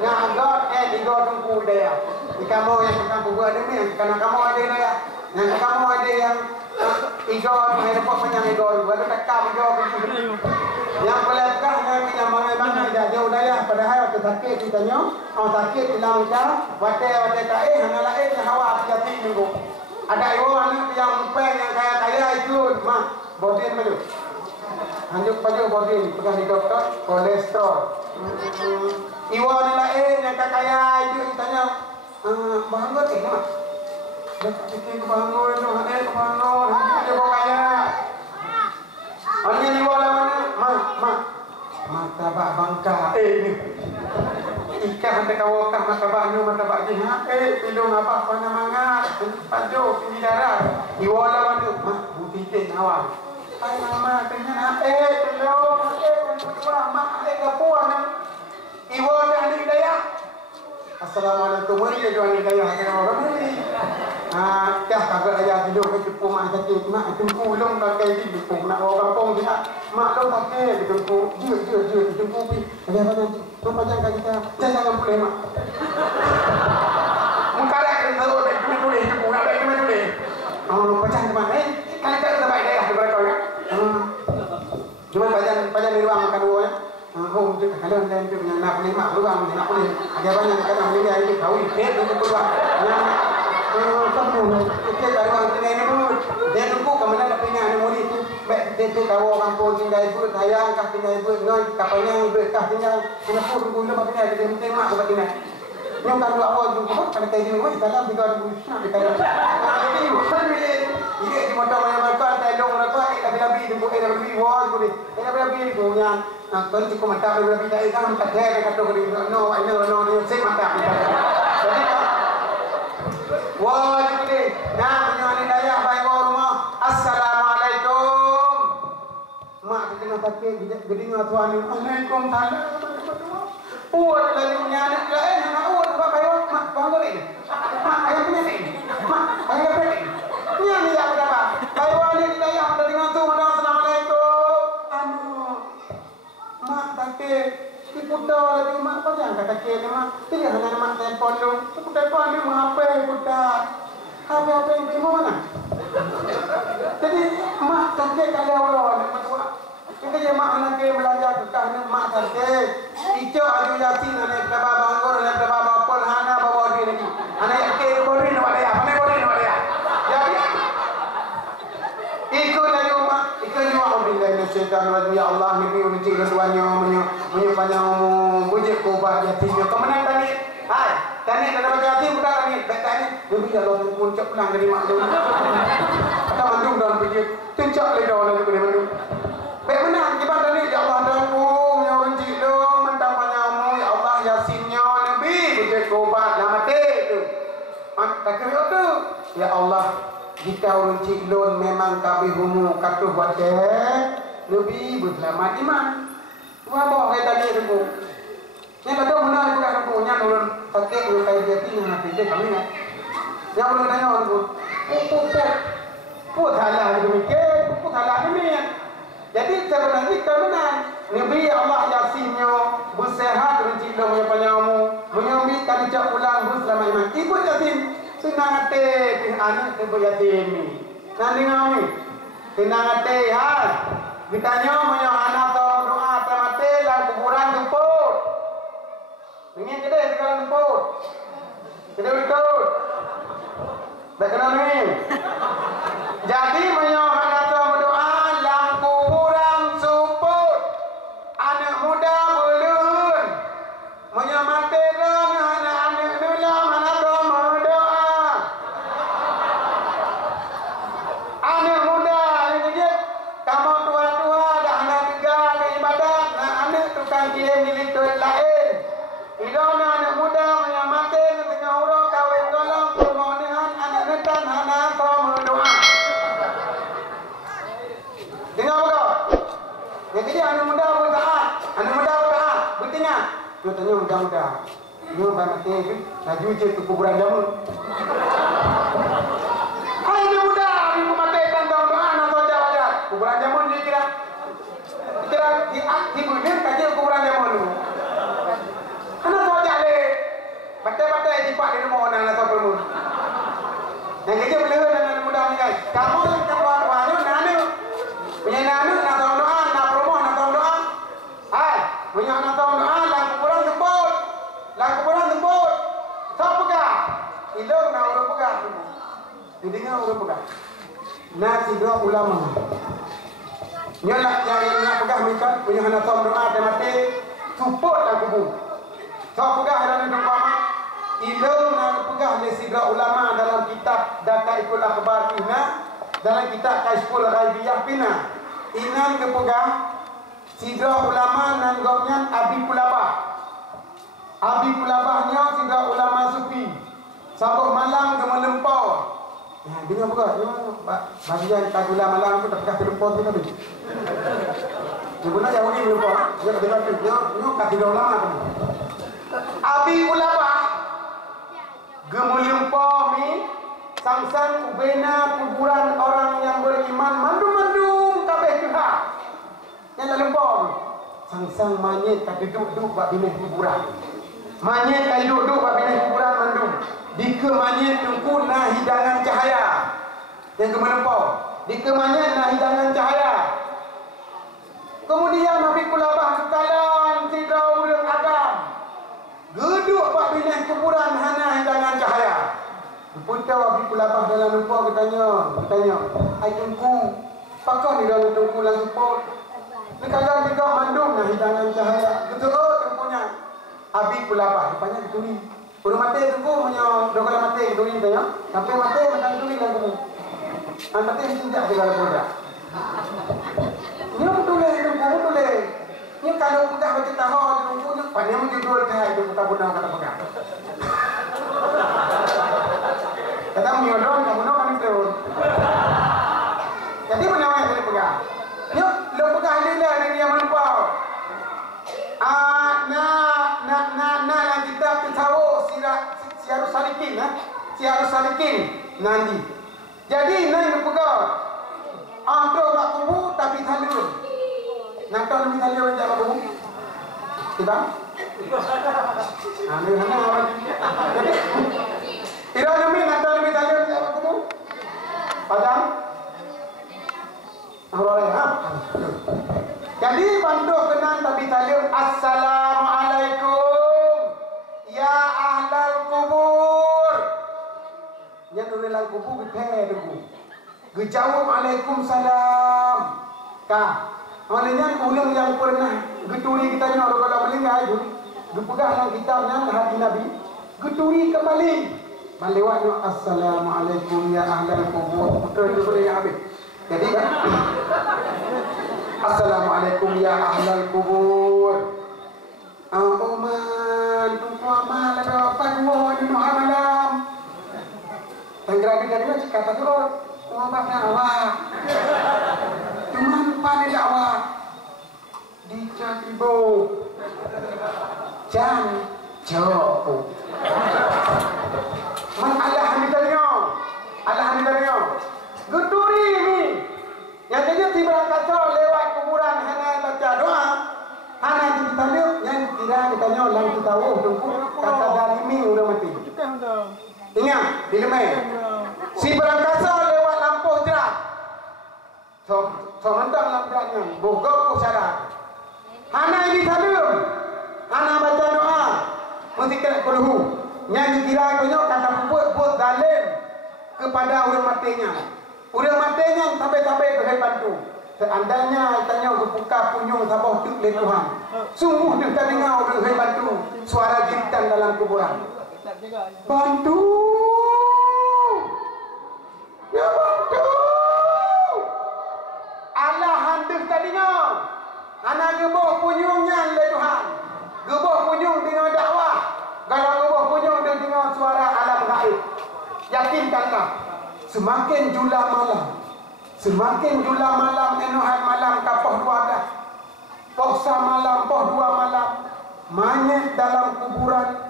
ngagak digo tunggu daya kamu yang kamu buat demi karena kamu ada daya yang kamu ada yang igo ada apa yang igo ada tekam igo yang pelakah yang mana jauh daya padahal waktu sakit kita nyo sakit hilang ka waktu hang lain yang hawa hati minggu ada iwan yang pen yang kaya itu mah bodin maju anjuk paju bodin pegang di dokter kolesterol iwan lain yang kaya itu tanya bangun mak dah fikir bangun tu bangun dia kok kaya ani iwan mak martabak bangka ikan hantar kawakah martabak jihat pilung apa nama pajuk tinggi darah iwala mana mak butitin awal ay mama kena pilung kedua mak kapuan iwala ni daya assalamualaikum warahmatullahi wabarakatuh dah kagak ayah tidur ke cepu mak sakit mak tunggu long dah kai di pung nak orang kampung dia mak long sakit tunggu je tunggu pi ada panjang kali kita jangan boleh mak mengkarek terus tulis cepu nak baik tulis pecah teman kali tak terbaik dah berapa ya cuma panjang di ruang makan dua home tu kalau dan tu yang nak boleh mak ruang nak boleh ada banyak kadang boleh dia kau itu keluar kamu kita tahu ini pun dia tunggu kemana nak pindah ni murid tu baik dia tahu kampung tinggal ibu sayang kah tinggal ibu noi kapalnya ibu kah tinggal kena pun tunggu lepas pindah dia minta mak buat pindah yang kalau awal tunggu pada kaji ni weh dalam 3000 kita ini di motor yang makan tolong apa lebih tunggu lebih wah boleh lebih punya kalau cukup mantap lebih tak kan tak ada kata no ni saya mantap jadi wah jadi nah menyani daya baik rumah assalamualaikum mak kita pakai geding tuan waalaikumsalam uat lagi menyani lain nak uat apa baik mak bangun ini mak ayam punya ni mak ayam punya ni ni ya berapa baik wali daya ada dengan tu assalamualaikum mak pakai putar lagi mak apa yang kata kira mak tidak hanya mak telefon tu telefon ni mak apa putar apa yang di mana jadi mak sakit kalau orang kita je mak nak belajar tukang ni mak sakit. Ijo aju yasin ane baba bangun ane baba bapol hana bawa dia lagi. Ane ke bori nak dia. Mana bori nak dia? Jadi ikut lagi mak, ikut ni mak bila ni syaitan rajim ya Allah ni uji keduanya menyo panjang bujik kubat yatim. Kemana tadi? Hai, tadi ada baca yatim bukan tadi. Tadi demi Allah pun cak pulang dari mak dulu. Kata mandung dalam bujik. Tincak le daun lagi dari mandung. Baik benar kita tadi ya Allah dampung ya uji lo mentang panjangmu ya Allah yasinnya nabi bujik kubat nama tu. Tak kira tu. Ya Allah jika orang ciklon memang kabihumu katuh wadah lebih berselamat iman. Wah bawa kaya tadi itu. Yang betul benar bukan aku yang ulun pakai ulun kaya dia tinggal nanti dia kami nak. Yang ulun tanya orang tu, put halah demikian, put halah demikian. Jadi sebenarnya kita benar. Nabi Allah yasinnya bersehat orang ciklon punya panjangmu, menyambit kali cak pulang berselamat iman. Ikut yasin. Senang hati anak ibu yatim ni. Nanti ngami. Senang hati hal. Ditanya punya anak tahu doa mati lah kuburan tempur. Ingin kita kuburan tempur. Kita betul. Tak kenal ni. Jadi punya anak tahu doa lah kuburan support. Anak muda belum. Punya mati dah anak-anak nulam anak tahu. Anak muda ini je, kamu tua-tua dah anak tiga ke ibadat, nak anak tukang kirim di litur lain. Idona anak muda yang mati tengah urut kahwin tolong permohonan anak netan anak kau berdoa. Dengar apa? Jadi anak muda bertaat, bertingat. Dia tanya muda-muda, dia mati ke? Laju je ke kuburan jamun. Kuburan jamun dia kira di bulan kaji kuburan jamun dulu. Karena tahu jale, batai-batai di pak di rumah orang atau bermun. Yang kerja beliau dan muda ni guys. Kamu yang keluar wahyu nanu, punya nanu nak tahu doa, nak promo nak tahu doa. Hai, punya nak tahu doa, lah kuburan tempur. Tahu pegang, hilang nak orang pegang. Didengar orang pegang. Nasi dua ulama. Nyolah yang nak pegang mereka punya anak tahu doa dan mati support dan kubur. Tahu pegang dalam umpama ilmu nak pegang nasi dua ulama dalam kitab data ikulah kebar pina dalam kitab Kaishful Ghaibiyah pina. Inan ke pegang sidra ulama nan gomnya Abi Kulabah. Abi Kulabahnya sidra ulama sufi. Sabuk malam ke melempau. Dengar apa? Bagi yang tak gula malam tu tak pegang telefon tu tadi. Dia guna jauh ni telefon. Dia dengar tu. Dia kasih dah lama tu. Abi Kulabah gemulempau mi sang-sang ubena kuburan orang yang beriman mandum-mandum kabeh juga. Yang dalam lempau sang-sang manyet tak duduk-duduk bak bina kuburan. Manyet tak duduk-duduk bak bina kuburan mandum. Dika manyet tengku nah hidangan cahaya. Yang kemenempau. Dika manyet nah hidangan cahaya. Kemudian Nabi Kulabah kekalan sidra urang agam. Geduk pak bina kuburan hana hidangan cahaya. Putar Nabi Kulabah dalam lempau bertanya. Hai tengku, pakar di dalam tengku lang support. Kekalan juga mandum nah hidangan cahaya. Betul tengkunya. Nabi Kulabah rupanya dituli. Kalau mati tengku punya dokter mati itu ni tanya. Sampai mati macam itu ni kan kamu. Mati tidak di dalam bodoh. Ni betul le. Ni kalau pegang macam tahu tengku ni pandai mesti jual cahaya itu kita bodoh kata pegang. Kata miodon kamu nak kan itu. Jadi mana yang boleh pegang? Ni lo pegang ni lah yang melampau. Nah yang kita tahu siarus salikin nanti. Jadi yang pegang angkau tak kubu tapi talur. Nakal ni talur je apa kubu? Tiba? Anu mana orang? Ira kami nakal ni talur je apa kubu? Padang? Jadi bantu kenan tapi salim assalamualaikum ya ahlal kubur. Yang orang kubur kita dulu. Gejawab Waalaikumsalam. Kah? Maknanya ulang yang pernah geturi kita ni orang kalau melingkai itu, dipegang dalam kitabnya hadis Nabi, geturi kembali. Melewatnya assalamualaikum ya ahlal kubur. Betul itu boleh habis. Jadi kan? Assalamualaikum ya ahlal kubur. Oman, tunggu amal ada apa dua di malam. Tanggerang kita ni macam kata turun. Apa awak? Cuma pandai awak. Dicak ibu. Jangan jauh. Alhamdulillah. Geturi ni. Yang jadi tiba kata lewat kuburan hana baca doa. Hana kita lihat yang tidak kita nyol yang kita tahu tunggu kata dari ming udah mati. Ingat, dilemai. Si berangkasa lewat lampu jerat. So mentang lampunya, bogok ku syarat. Hana ini salam. Hana baca doa. Mesti kena kulhu. Yang dikira itu kata buat zalim kepada orang matinya. Orang matinya sampai berbantu. Seandainya tanya buka punyung sabah tuk le Tuhan. Sungguh dia dengar orang berbantu suara jeritan dalam kuburan. Bantu. Ya bantu. Allah hantu tadinya. Anak gebah punyungnya le Tuhan. Gebah punyung dengan dakwah. Kalau gebah punyung dengan suara alam gaib. Yakinkanlah. Semakin jula malam enuhan malam kapoh dua dah. Poksa malam poh dua malam. Manyet dalam kuburan.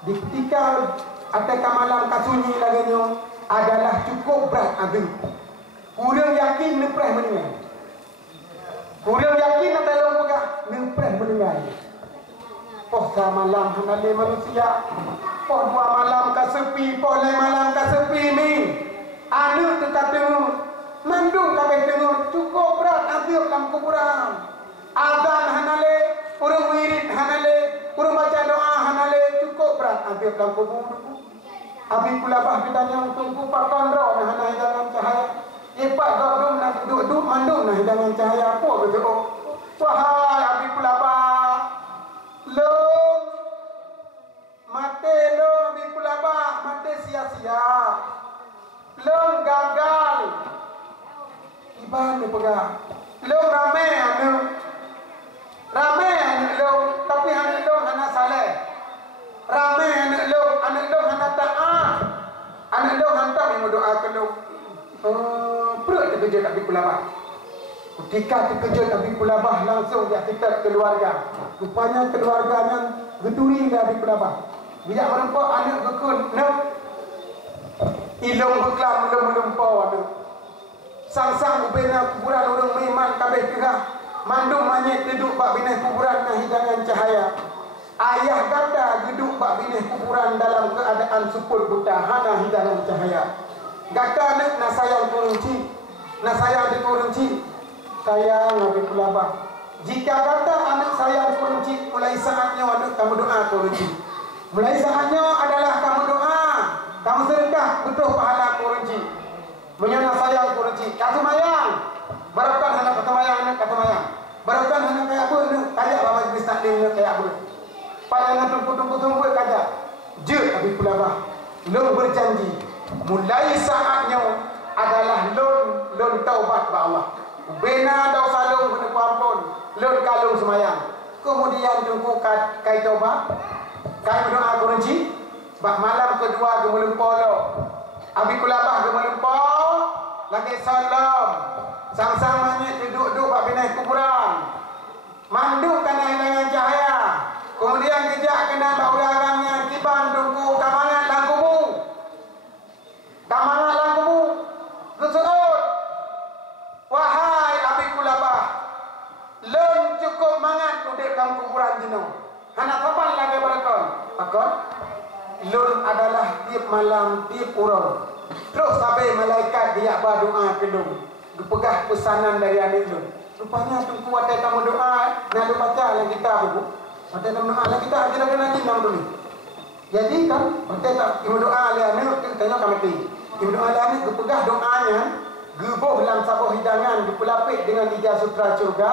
Di ketika atau malam kasunyi lagi adalah cukup berat adu. Kurang yakin nepreh mendengar. Kurang yakin ada orang pegang nepreh mendengar. Poh malam hanale manusia. Poh dua malam kasepi, poh lain malam kasepi ni. Anu tetap dengar. Mandung kabeh dengar cukup berat adu dalam kuburan. Azan hanale, orang wirid hanale, orang baca doa hanale cukup berat hampir dalam kubur. Habis pula bah ditanya tunggu pakon roh nah hana hidangan cahaya. Ipak duduk nak duduk mandung nah hidangan cahaya apa betul. Wahai habis pula bah. Long mate lo habis pula bah mate sia-sia. Long gagal. Iban ni pegang. Long ramai anu. Ramai anak lo, tapi anak lo hana saleh. Ramai anak lo hana taat. Anak lo hantar yang berdoa ke lo. Perut terkejut tapi kulabah. Ketika terkejut tapi kulabah langsung dia cerita keluarga. Rupanya keluarganya geturi dari kulabah. Bila merempak anak gekun, nak ilung beklam belum anak. Sang-sang ubena kuburan orang memang kabeh gerah. Mandung manyet duduk bak bineh kuburan nah hidangan cahaya. Ayah kata duduk bak bineh kuburan dalam keadaan supul buta hana hidangan cahaya. Kata anak nak sayang kurunci. Nak sayang di kurunci. Sayang Nabi Kulabah. Jika kata anak sayang kurunci, mulai saatnya anak kamu doa kurunci. Mulai saatnya adalah kamu doa. Kamu sedekah betul pahala kurunci. Menyana sayang kurunci. Kata mayang. Barukan anak kata mayang, kata mayang. Barukan anak kayak apa ni? Kajak bapa jenis taklim ni kayak apa? Pada anak tunggu kajak. Je Habib Kulabah. Long berjanji. Mulai saatnya adalah lon taubat ba Allah. Bena dau salung kena ampun. Lon kalung semayang. Kemudian tunggu kai taubat. Kai berdoa kurunci. Bak malam kedua gemelempau lo. Habib Kulabah gemelempau. Lagi salam. Sang-sang manyet duduk-duduk bak bineh kuburan. Manduk kena hidangan cahaya. Kemudian kejak kena bak uragangnya kiban tunggu kamangan lang kubur. Kamangan lang kubur. Kesuut. Wahai Habib Kulabah. Lem cukup mangat duduk dalam kuburan jenuh. Hana kapan lagi berakon? Pakon? Lem adalah tiap malam, tiap urang. Terus sampai malaikat dia berdoa ke lem. pegah pesanan dari anak lu. Rupanya tunggu ada kamu doa, nak lu baca lagi kita bu. Ada kamu doa lagi kita aja lagi nanti nama dulu. Jadi kan, ada ibu doa le anak kita tanya kamu mati. Ibu doa le anak pegah doanya, gebuh dalam sabuk hidangan dipelapik dengan tiga sutra surga,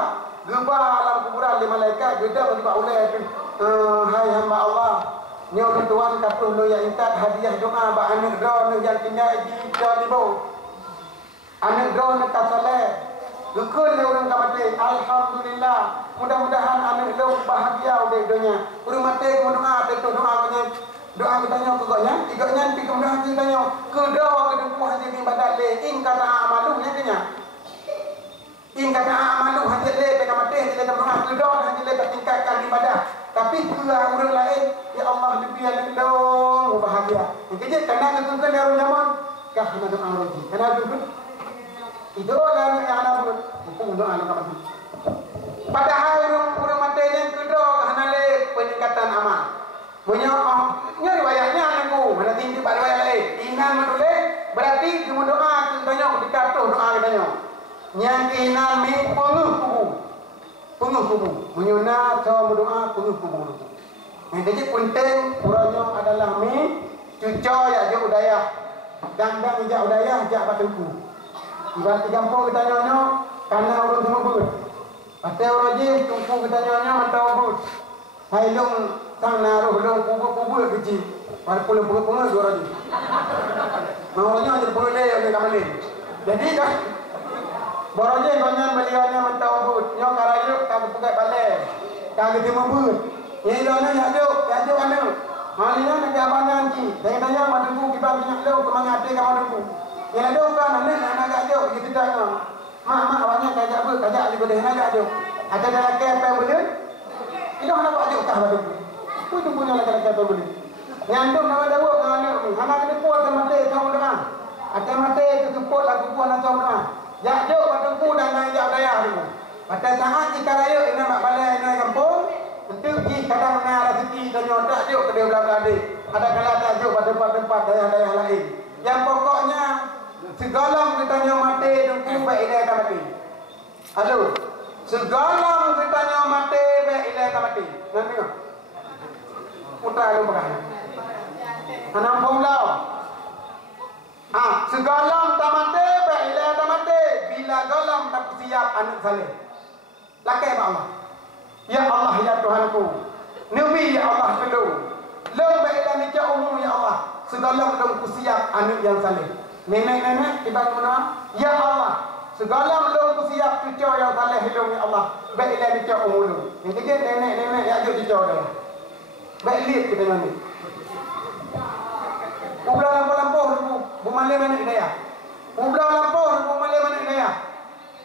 gebah alam kuburan lima malaikat, geda bagi Pak Ulai itu. Hai hamba Allah, nyo tuan katuh lo yang intat hadiah doa ba anak drone yang tinggal di Jalibo. Anak drone nak soleh. Gekul le urang kamate. Alhamdulillah. Mudah-mudahan anak lo bahagia di dunia. Urang mate ko doa teto doa punya. Doa kita nyo pokoknya, iganya pi doa kita nyo. Ke doa ke duku haji di badat le ing kata amalu nya kenya. Ing kata amalu haji le pe kamate le doa ke doa haji le tingkatkan ibadah. Tapi pula orang lain, ya Allah lebih yang dong bahagia. Jadi karena ketukan dari zaman, kah nak doa roji. Karena itu itu adalah yang anak pun hukum doa anak mati. Padahal orang mati yang kedua hanya peningkatan amal. Punya riwayatnya anakku, mana tinggi pada riwayat lain. Inan menoleh berarti cuma doa tanya ketika tu doa tanya. Yang inan mi penuh kubu. Menyuna cara berdoa penuh kubu. Yang jadi penting urangnya adalah mi cuco ya je udaya. Dandang ijak udaya jak batengku. Ibarat di kampung kita nyonya karena orang semua ber. Pasal orang je tungku kita nyonya mantau ber. Hai long sang naruh long kubu kecil. Pada pulang dua orang je. Maunya jadi boleh oleh kami. Jadi kan Boroje konyan beliaunya mentau but, nyok karayuk kagak pakai balai, kagak dimubut. Ini doanya yaju anu. Halinya nak abangan ki. Saya tanya madungku kita minyak lau kemangate kamu madungku. Ya do kan anak gajok gitu tanya. Mak awaknya kajak ber, kajak di bedeh nak gajok. Ada lelaki apa boleh? Itu anak gajok kah madungku. Itu punya lelaki apa boleh? Nyandung nama dawo nganu. Anak ini puas mate kamu dengar. Ada mate itu support lagu puan atau dengar. Ya jauh batungku dan naik jauh daya dulu. Pada saat kita raya ini nak balai naik kampung, untuk pergi kadang nak rezeki dan nyodak jauh ke dia belakang adik. Ada kala tak jauh pada tempat-tempat daya-daya lain. Yang pokoknya segalam kita nyomate dengku baik ilai tak mati. Halo, segalam kita nyomate baik ilai tak mati. Nanti kan? Putra lu berani. Anam punglau. Segalam tamate baiklah tamate bila galam tak siap anak saleh. Lakai Allah. Ya Allah ya Tuhanku. Nabi ya Allah perlu. Lau baiklah nikah umum ya Allah. Segalam dong siap anak yang saleh. Nenek-nenek kita guna. Ya Allah. Segalam dong siap cucu yang saleh hidup ya Allah. Baiklah nikah umum. Yang ketiga nenek-nenek ya ajak cucu dah. Baik lihat kita ni. Ublah lampu-lampu bumale mana hidayah. Ublah lampu bumale mana hidayah.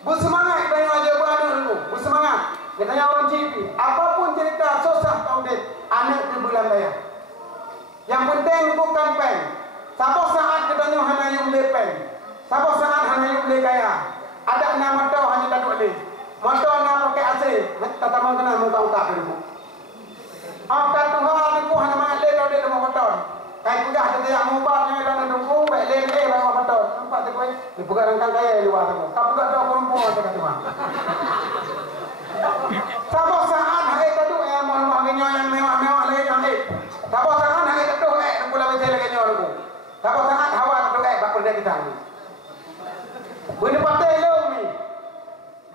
Bersemangat kita yang ajar beranak dulu. Bersemangat. Kita tanya orang cipi. Apapun cerita susah tahun dia. Anak ke bulan daya. Yang penting bukan pen. Satu saat kita tanya hanya yang boleh pen. Satu saat hanya yang boleh kaya. Ada nama tau hanya tak boleh. Motor nak pakai AC. Tak tahu kena muka-muka dulu. Angkat Tuhan itu hanya mengalir kalau dia nama motor. Kai kudah ada yang mubahnya dan nunggu baik lele bawa motor. Nampak tak kau? Ni bukan rangkang kaya luar tu. Kau bukan dah perempuan tu kata mah. Sabo saat hari tu mau genyo yang mewah-mewah lagi cantik. Sabo saat hari tu pula betul lagi genyo tu. Sabo saat hawa tu bakul dia kita ni. Benda pakai lo ni.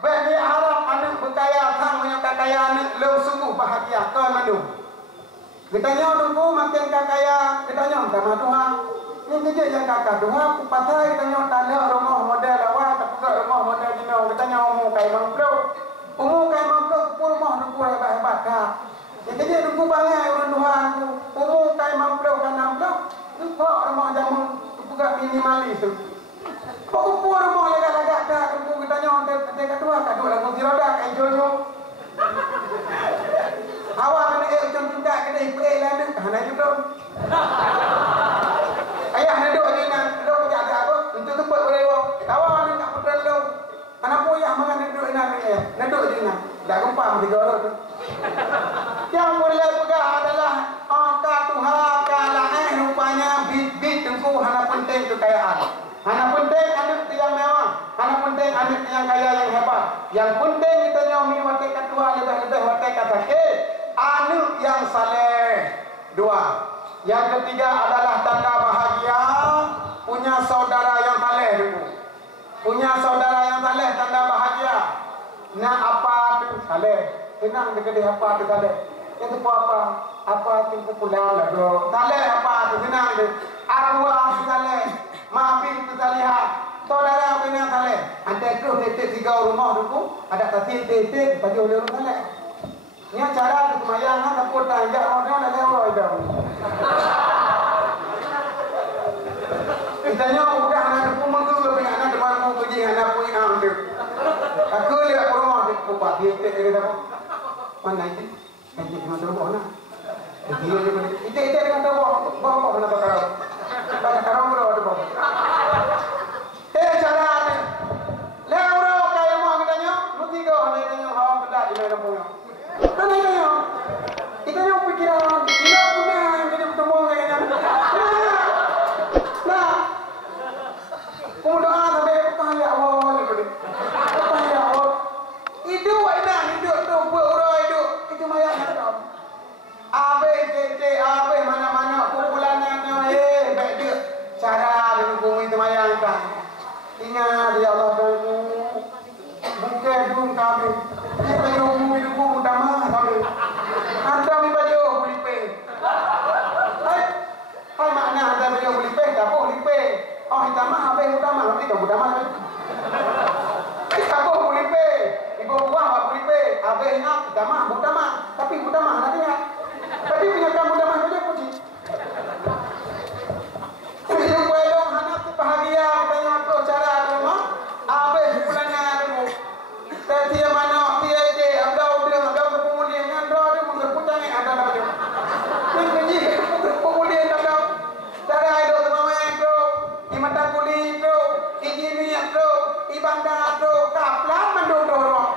Bagi harap anak berkaya sang punya kekayaan anak lo sungguh bahagia kau mandu. Kita nyawa nunggu makin kakaya, kita nyawa sama Tuhan. Ini je yang kakak Tuhan. Pasal kita nyawa tanda rumah model awak, tak buka rumah model dino. Kita nyawa umur kain mampu. Umur kain mampu, pun rumah nunggu hebat-hebat kah. Jadi dia nunggu banyak orang Tuhan. Umur kain mampu kan mampu. Nunggu rumah jamu, buka minimalis tu. Pun rumah lega-lega dah. Nunggu kita nyawa ketika Tuhan, kaduk lagu siroda, kain jojo. Awak kena ujung tindak kena ikut lain hana juga. Ayah nak duduk ni nak duduk jaga apa? Untuk tempat boleh awak. Awak ni nak putra duduk. Anak puyah mangan duduk nak ni ayah. Nak duduk je nak. Dah gempam tiga orang tu. Yang boleh pegang adalah angka Tuhan kalah rupanya bit tengku hana penting kekayaan. Hana penting anak yang mewah. Hana penting penting anak yang kaya yang hebat. Yang penting kita nyomi watak kedua lebih-lebih watak kata ke anak yang saleh. Dua. Yang ketiga adalah tanda bahagia punya saudara yang saleh dulu. Punya saudara yang saleh tanda bahagia. Nak apa tu saleh. Senang dekat dia apa tu saleh. Itu apa? Apa tu pulang lah do. Saleh apa tu senang dia. Arwah saleh. Maafin tu salihah. Saudara punya saleh. Anda tu titik tiga rumah dulu. Ada titik bagi oleh orang saleh. Ini cara tu semayang tak pun tanjak orang ada orang dah. Kitanya bukan anak rumah tu lebih anak depan mau pergi anak punya am tu. Aku lihat rumah tu buat titik dia dah. Mana itu? Titik mana tu mana? Dia je boleh. Titik dengan tu bawa mana bakar. Bakar orang tu bawa. Cara ni. Lepas orang kaya rumah kitanya, lu tiga hari kitanya hawa benda di dalam rumah. Kan kita yang pikiran kita punya jadi bertemu dengan nah kemudian sampai tanya Allah ni tanya Allah itu wainan itu tu berurang itu mayat tu abe tete abe mana-mana kumpulannya baik dia cara dengan itu mayat kan ingat ya Allah bukan dun kami ini penyumbung hidupku utama kami anda mi baju bulipe hai makna anda baju bulipe tak boleh bulipe oh utama apa utama nanti kamu utama tak boleh bulipe ibu buah apa bulipe apa ingat utama tapi utama nanti ya tapi punya kamu utama saja puji hidup welong anak bahagia katanya tu cara rumah apa bulannya dulu dia mana dia agak kemudian anda ada mengerputang ada lagi ini kemudian ada cara itu sama itu imata kulit itu ini itu ibanda itu kaplan mendorong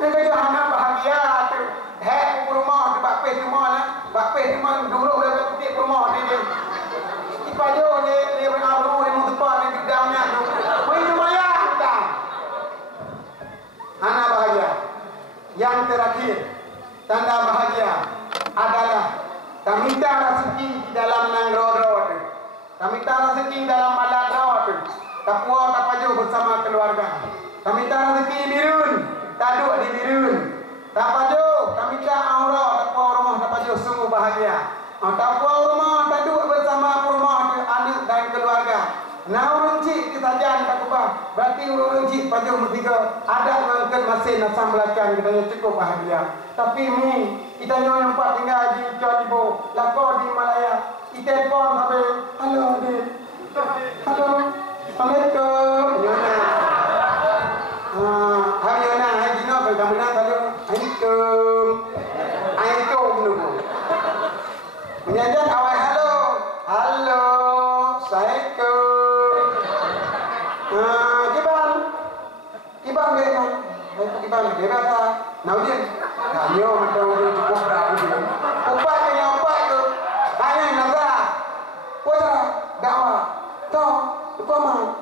ini anak bahagia itu heh rumah di bakpe semua dulu dah di rumah dia ipajo dia berabru dia mutepan di dalamnya tu ini bayar tak anak bahagia. Yang terakhir tanda bahagia adalah kami minta rezeki di dalam nangro tu. Kami minta rezeki dalam maladro tu. Tapua tapaju bersama keluarga. Kami minta rezeki birun, taduk di birun. Tapaju kami minta aura tapua rumah tapaju sungguh bahagia. Tapua rumah taduk bersama rumah anak dan keluarga. Nah urung cik kita jangan tak kubah. Berarti urung cik pajak bertiga ada mengangkat mesin asam belakang kita cukup bahagia. Tapi ni kita yang empat tinggal di Jodibo, lakor di Malaya. Kita pun sampai halo adik. Halo. Assalamualaikum. Yona. Hai Yona, hai Gino, kamu nak halo. Assalamualaikum. Assalamualaikum dulu. Menyanyikan awal halo. Halo. Assalamualaikum. Kibang dia rasa naudin kanyo macam dia cukup berapa dia upat kaya upat tu hanya naga puasa dakwah to tukama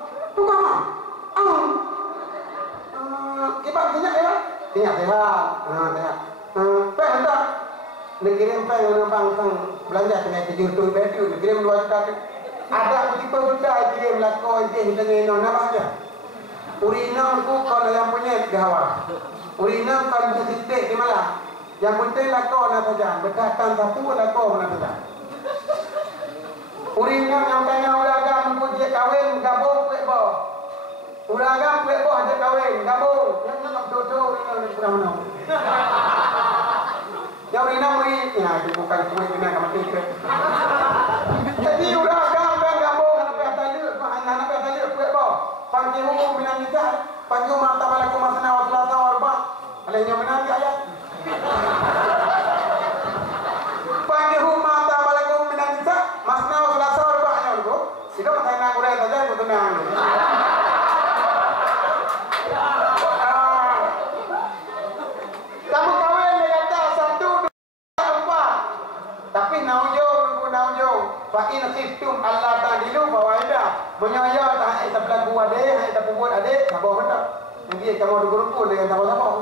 kibang tinyak ya tinyak sehat sehat pen tak nak kirim pen bang belanja kena 7 tu baju kirim 2 juta ada tipe juta kirim lakon je dengan nama aja. Urinam ku kalau yang punya gawa. Urinam kalau titik di mana? Yang penting lakon nak saja. Berkatan satu lakon nak saja. Urinam yang tanya ulagam ku dia kahwin gabung kuek bo. Ulagam kuek bo ada kahwin gabung. Yang nak dodo urinam ni kurang mana? Yang urinam urin ya itu bukan kuek kena mati ke. Jadi ulagam dan gabung nak tanya anak tanya kuek bo. Panggil hukum bilang nikah, panggil mata balaku masna wa salata wa arba. Alainya benar ayat. Panggil hukum mata balaku bilang nikah, masna wa salata wa arba nya dulu. Tidak mata nak urai saja itu tenang. Kamu kawin dia kata 1 2 4. Tapi naujo. Fa in khiftum alla ta'dilu fa wahida. Menyoyo tak kita pelaku adik, kita pembuat adik, tak bawa benda. Nanti kamu ada kumpul dengan tahu-tahu.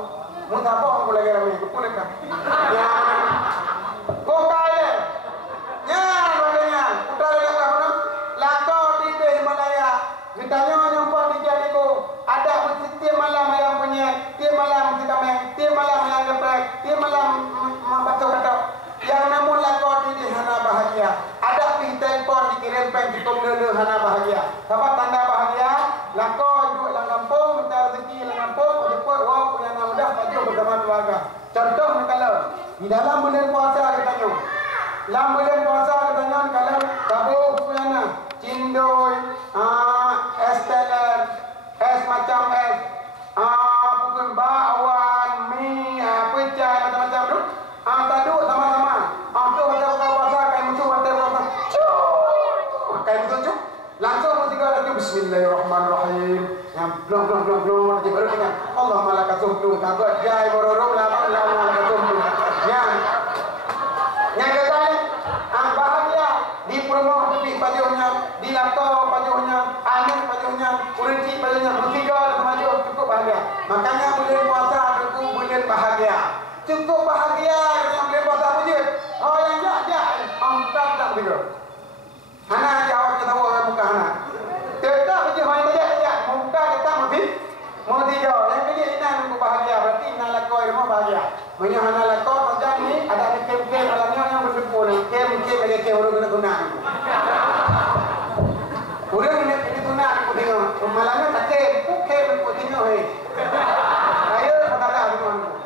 Mun tak apa aku lagi ramai kumpul dekat. Ya. Kau kaya. Ya, makanya putar dekat mana? Lakau di Himalaya. Ditanya nyumpah di jadiku. Ada tiap malam ayam punya, tiap malam mesti kami, tiap malam yang geprek, tiap malam membaca-baca. Yang namun lakau di hana bahagia. Ada pin telefon dikirim pen cukup dulu hana bahagia. Apa tanda bahagia? Lakau duduk dalam kampung, minta rezeki dalam kampung, jemput wah punya nama dah baju bersama keluarga. Contoh kalau di dalam bulan puasa katanya. Dalam bulan puasa katanya kalau kabu punya cindoi, es teler, es macam es, bukan bakwan, mie, pecah macam-macam tu. Taduk sama-sama. Tu ada puasa kain musuh ada puasa. Kain musuh langsung musik lagi bismillahirrahmanirrahim. Yang blong aja baru dengan Allah malakatum tu kabat jai bororo lama malakatum tu. Yang kata bahagia di promo tepi pajunya, di lakau pajunya, angin pajunya, urinci pajunya, musika maju cukup bahagia. Makanya bulan puasa itu bulan bahagia. Cukup bahagia yang bulan puasa puji. Oh yang ya, angkat tak begitu. Anak jawab kita orang muka anak. Tetap puji main saja, muka kita mesti jawab. Yang ini ina bahagia, berarti ina lakau ilmu bahagia. Banyak anak lakau macam ni ada kem-kem alamnya yang berkumpul. Kem-kem ada kem orang guna. Orang ini guna aku tengok. Malamnya tak kem aku tengok hei. Ayo kita dah tengok.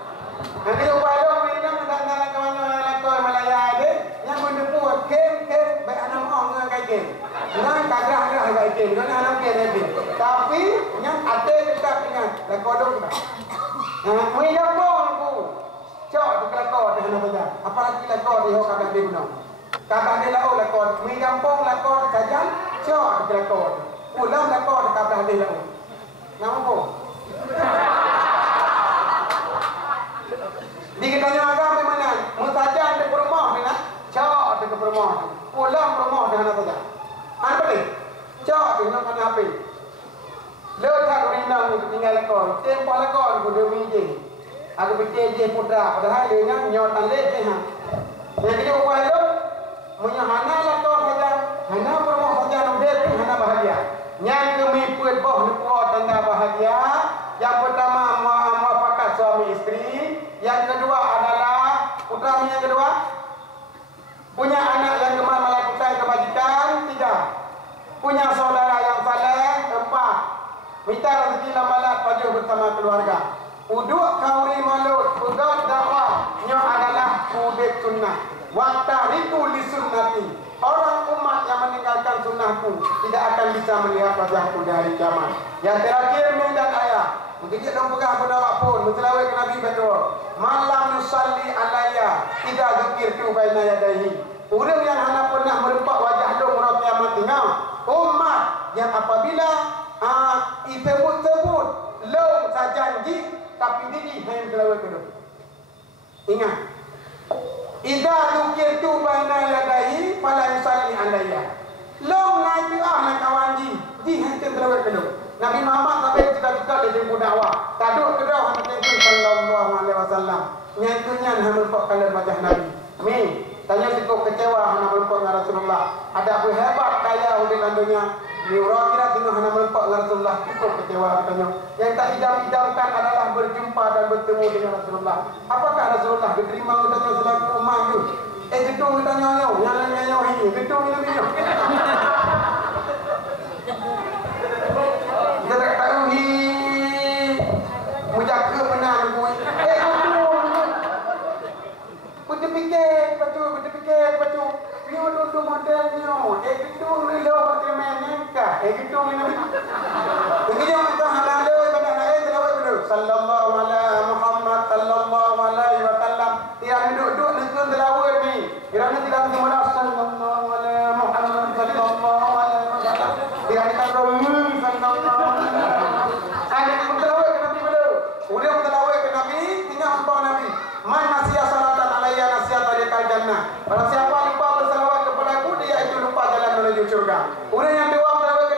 Nanti upaya dong minum dan kawan lakau Malaya ada yang berkumpul kem baik anak orang dengan kai kem. Dengan kagrah kai kem, dengan anak kem ni. Tapi yang ada tetap dengan lakau dong. Minum pun aku. Cok di kelakor di sana saja. Apalagi lakor di hok kakak dia guna. Kakak dia lau lakor. Mi kampung lakor di kajian. Cok di kelakor. Pulang lakor di kakak dia lau. Nama apa? Di kitanya agam di mana? Musajan di rumah ni nak. Cok di ke rumah. Pulang rumah di sana saja. Apa ni? Cok di nak kena api. Letak rindang ni tinggal lakor. Tempat lakor pun dia mijing. Aku fikir je putra padahal dia nya nyotan leh je ha. Yang kita upaya tu menyahana lah kau saja. Hana promo saja nam dia pun hana bahagia. Yang kami puat boh ni puat tanda bahagia. Yang pertama muafakat suami isteri, yang kedua adalah putra yang kedua punya anak yang gemar melakukan kebajikan, 3. Punya saudara yang saleh, 4. Minta rezeki lamalat paju bersama keluarga. Uduk kauri malut, pegat dakwah, nyo adalah udek sunnah. Waktariku li sunnati. Orang umat yang meninggalkan sunnahku tidak akan bisa melihat wajahku di hari kiamat. Yang terakhir dan ayah. Mungkin dia dong pegang benda apa pun. Mencelawai ke Nabi betul. Malam nusalli alaya. Tidak zikir tu baina yadaihi. Orang yang hanya pernah merempak wajah dong orang kiamat tinggal. Umat yang apabila sebut-sebut long sajanji tapi diri hanya kelawat kedua. Ingat. Idza dzukirtu baina yadayhi fala yusalli alayya. Long naik nak kawanji, di hanya kelawat kedua. Nabi Muhammad sampai cita-cita dia jemput dakwah. Taduk kedua hanya Nabi sallallahu alaihi wasallam. Nyatunya hanya pak kalau wajah Nabi. Mi, tanya cukup kecewa hanya berpok dengan Rasulullah. Ada hebat kaya di dunia. Ni orang kira tengah hanya melompat dengan Rasulullah, cukup kecewa katanya. Yang tak idam-idamkan adalah berjumpa dan bertemu dengan Rasulullah. Apakah Rasulullah diterima katanya selaku umat itu? Gedung katanya yang lainnya ini, gedung ini. Kita tak tahu ni menjaga benar aku. Kita fikir betul. Dia dulu modelnya, gedung ni lo macam mana? Gedung ni. Begitu kita halal pada lain selawat dulu. Sallallahu alaihi Muhammad sallallahu alaihi wasallam. Tiang duduk negeri selawat ni. Kerana tidak semua sallallahu alaihi Muhammad sallallahu alaihi wasallam. Tiang kita sallallahu alaihi. Ada pun selawat ke Nabi dulu. Udah selawat ke Nabi, tinggal hamba Nabi. Man nasiya salatan alaiya nasihat alikal jannah. Barang siapa lupa berselawat kepada aku, dia itu lupa jalan menuju surga. Orang yang dua selawat ke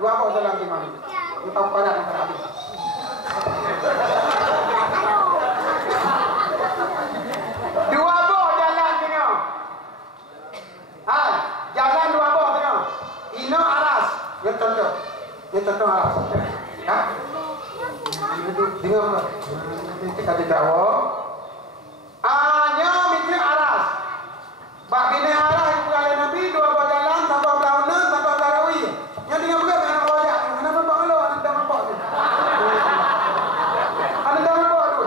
Dua apa jalan di mana? Kita tahu pada antara habis. Dua apa jalan tengok. Jalan dua apa tengok. Ino aras. Yang contoh. Yang contoh aras. Ha? Dengar apa? Kita kata Jawa. Nya mikir aras. Bak bina aras yang berkali Nabi dua apa jalan satu tahun satu tarawih. Yang dengar bukan anak wajah. Kenapa pak lo anak dah mampak tu? Anak dah mampak tu.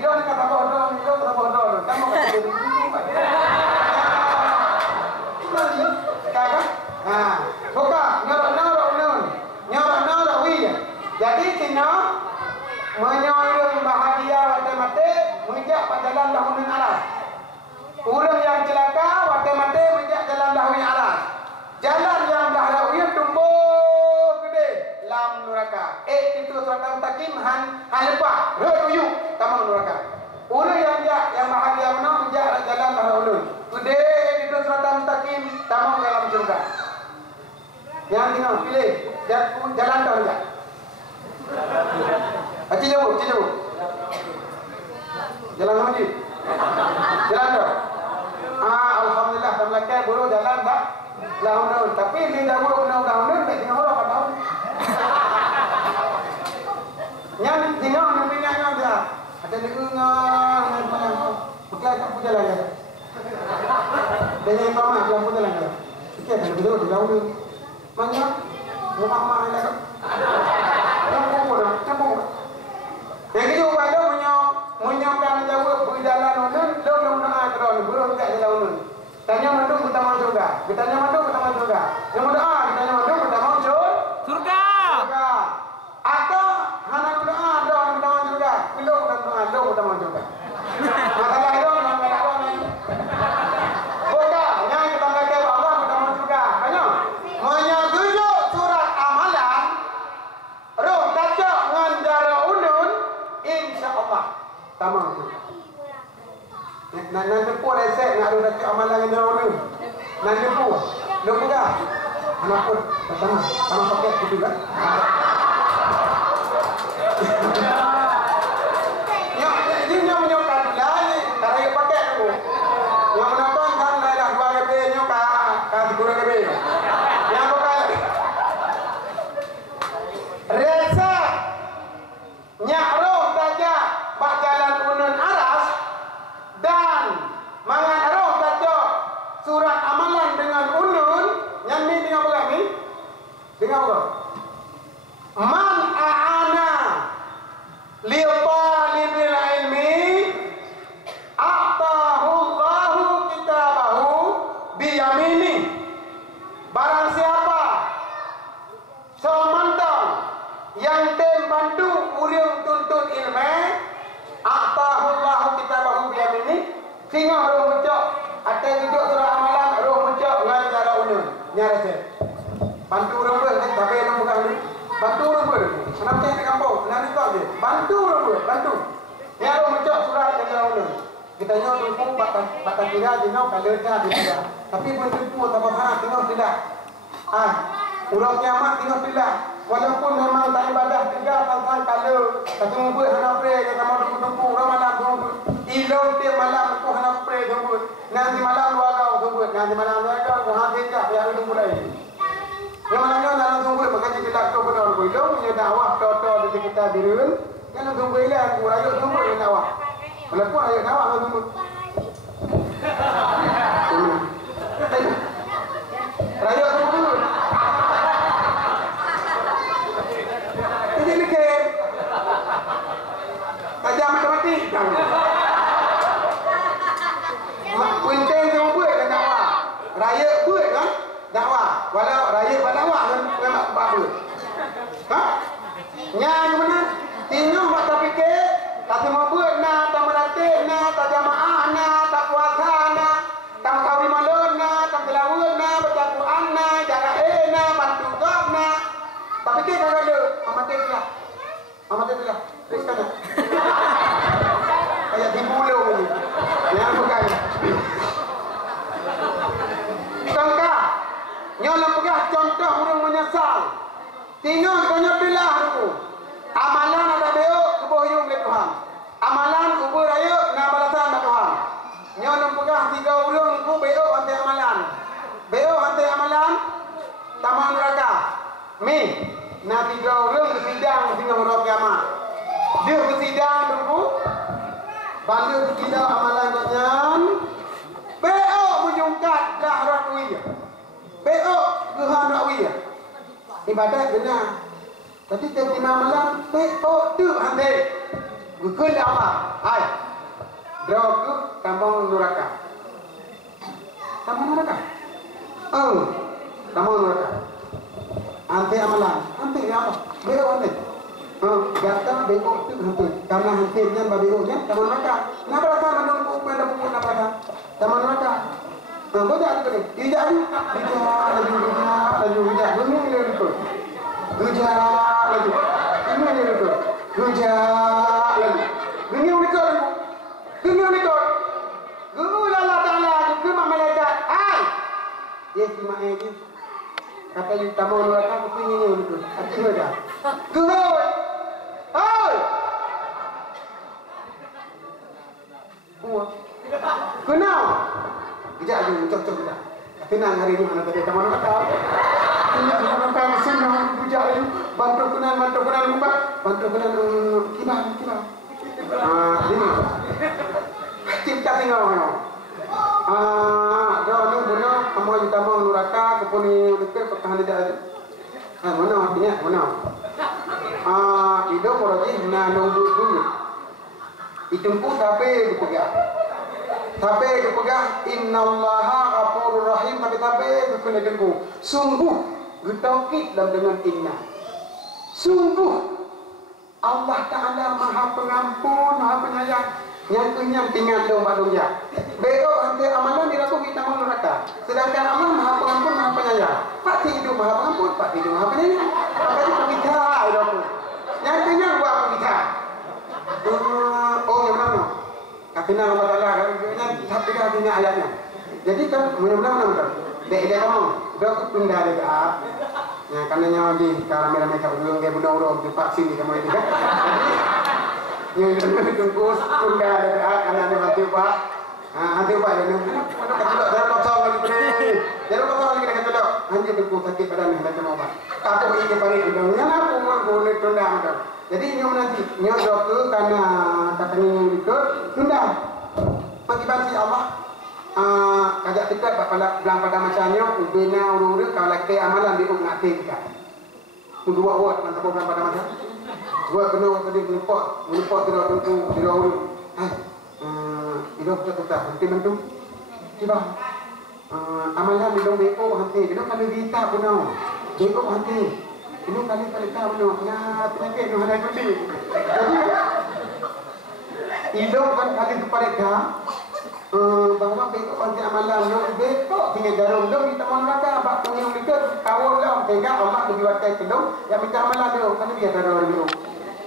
Ilo ni kata bodoh, ilo kata bodoh. Kamu kata bodoh. Lagi, kakak. Buka nyorok wih. Jadi Cina menyorong bahagia mati-mati menginjak pada jalan dahulu aras. Orang yang celaka mati-mati menginjak jalan dahulu aras. Jalan yang dahulu tumbuh gede lam neraka. Itu surat Al-Takim han lepas royu tamang neraka. Orang yang bahagia menginjak jalan dahulu gede itu surat Al-Takim tamang dalam surga. Yang tinggal pilih jalan dah saja. Jauh. Jalan lagi. Jalan dah. Alhamdulillah tamlaka buru jalan dah. Lahun. Tapi di jauh lahun tak tinggal orang tahu. Yang tinggal namanya dia. Ada dengar bukan tak punya jalan. Dengan paman dalam punya jalan. Sikit ada beliau di lahun. Mana? Rumah ada. Campur. Yang itu pada menyamkan jawab berjalan ulun, lo doa terus, burung tak jalan ulun. Tanya mandung kita mau surga. Kita mandung kita mau surga. Yang doa kita mandung kita mau surga. Atau hana doa kita mau surga. Bilo kita mau surga. Masalah itu masalah apa ni? Bukan, yang kita kata Allah kita mau surga. Hanya menyujuk surat amalan. Roh tajak ngan jara ulun insya-Allah tamam tu. Nanti pun resep nak ada tajak amalan ngan jara ulun. Nanti pun lupa dah. Anak pun pertama sama paket gitu kan. Ya, ini yang menyokkan lagi. Tarik paket tu. Yang menonton kan dah 2 GB nyokka, kan 10 GB. Yang bukan resa nyakroh saja bak jalan unun aras dan mangan roh saja surat amalan dengan unun yang ni dengan apa ni? Dengan apa? Man a'ana li talibil ilmi a'tahu Allahu kitabahu biyamini. Barang siapa semantang yang bantu urang tuntut ilmu a'tahu Allahu kitabahu biyamini sehingga roh muncak atau hidup surah amalan roh muncak dengan cara unun nyarese bantu urang ber tapi nak bukan ni bantu urang ber kenapa di kampung nanti kau dia bantu urang ber bantu ya roh muncak surah dengan cara unun kita nyo tu batang kira dino kalau dia tapi pun tu tak apa tengok tidak urang kiamat tengok tidak. Walaupun memang tak ibadah 3 pasal kalau tapi membuat hana pray kita mau tunggu Ramadan tunggu ilau tiap malam aku hana pray tunggu nanti malam dua kau tunggu nanti malam dua kau hang kecap ya tunggu lagi yang malamnya dalam tunggu makanya kita kau benar ilau punya dakwah toto di kita dirun kan tunggu ilah aku rayu tunggu yang dakwah walaupun ayo dakwah tunggu rayu tunggu Kajian matematik Punten semua buat kan dakwah Raya buat kan dakwah walau raya pada dakwah kan memang bagus Yang mana tinggal waktu fikir tak semua buat tak melatih tak jamaah tak puasa tak kawin malun tak tilawun baca Quran jaga bantu gak tak fikir kalau ada Amatir lah Teruskan tak kayak di pulau ni yang bukan Tangka nyolam pegah contoh orang menyesal Tinggal tanya bilah aku. Amalan ada beo kubuh yung le Tuhan. Amalan kubuh rayo na balasan ba Tuhan. Nyo nung pugah 3 ulung ku beo ante amalan. Beo ante amalan taman neraka. Mi na 3 ulung kesidang tinggal murah kiamat. Dia kesidang dulu. Bantu kesidang amalan konyan. Beo menyungkat dah rakwiyah. Beo gehandakwiyah. Ibadat benar. Tapi tiap lima malam, beo tu hande. Gukul apa? Hai. Drop tu tambang neraka. Tambang neraka. Oh, tambang neraka. Ante amalan. Ante apa? Beo ante. Gata beo tu hante. Karena hante nya beo nya tambang neraka. Napa rasa menunggu pada pukul napa rasa? Tambang neraka. Kau jangan tu. Ijak lagi. Gunung ni itu. Gujak lagi. Gunung ni itu. Gujak lagi. Gunung itu. Gunung itu. Gunung Allah Taala juga malaikat. Hai. Ye cuma ini. Kata yang tamu neraka kepingin itu. Apa dah? Gunung. Hai. Gunung. Tidak ada cocok tidak. Tenang hari ini mana tadi taman kata. Ini taman kata senang bujak itu. Bantu kenan buka. Bantu kenan kibar. Ini. Cinta tinggal mana? Jauh ni benar. Kamu di taman neraka kepuni dekat pertahanan tidak ada. Mana artinya mana? Hidup orang ini nunggu dulu. Itungku tapi dipegang. Tapi kepegang innallaha ghafurur rahim tapi kena dengung. Sungguh getaukit dalam dengan inna. Sungguh Allah Taala Maha Pengampun, Maha Penyayang. Yang kenyang tinggal domba doja. Beo ante amalan diraku kita mau neraka. Sedangkan Allah Maha Pengampun, Maha Penyayang. Pak hidup Maha Pengampun, Pak hidup Maha Penyayang. Maka itu kita hidup. Yang kenyang buat kita. Oh, yang mana? Katina Allah Taala kan tapi kan ayatnya. Jadi kan mudah-mudahan kan. Dek kamu, dah pindah dekat app. Ya karena nyawa di kamera-kamera belum dia bunuh di vaksin di kamu ini kan. Yang tunggu pindah dekat app karena ada hati Pak. Hati Pak ini. Dah kosong lagi ni. Dah kosong lagi dekat tu. Hanya tunggu sakit badan hendak mau Pak. Aku ini paling hidungnya aku mau boleh tunda macam. Jadi nyom nanti nyom dokter karena katanya itu tunda. Pagi-pagi Allah kajak dekat belang pada macamnya ubena urut kalau lagi amalan di nak tiga. Tunggu buat mantap belang pada macam. Buat kena tadi melupak tidak tentu tidak urut. Hidup tetap nanti bantu. Tiba amalan di dong beko hati. Hidup kalau kita punya beko hati. Ini kali tahu no, ya penyakit no ada kunci. Jadi hidup kan kali kepada dia bahwa besok pagi amalan no besok tinggal jarum no kita mau makan abak punya mikir kawal lah sehingga Allah lebih watai kedong yang minta amalan no kan dia jarum no.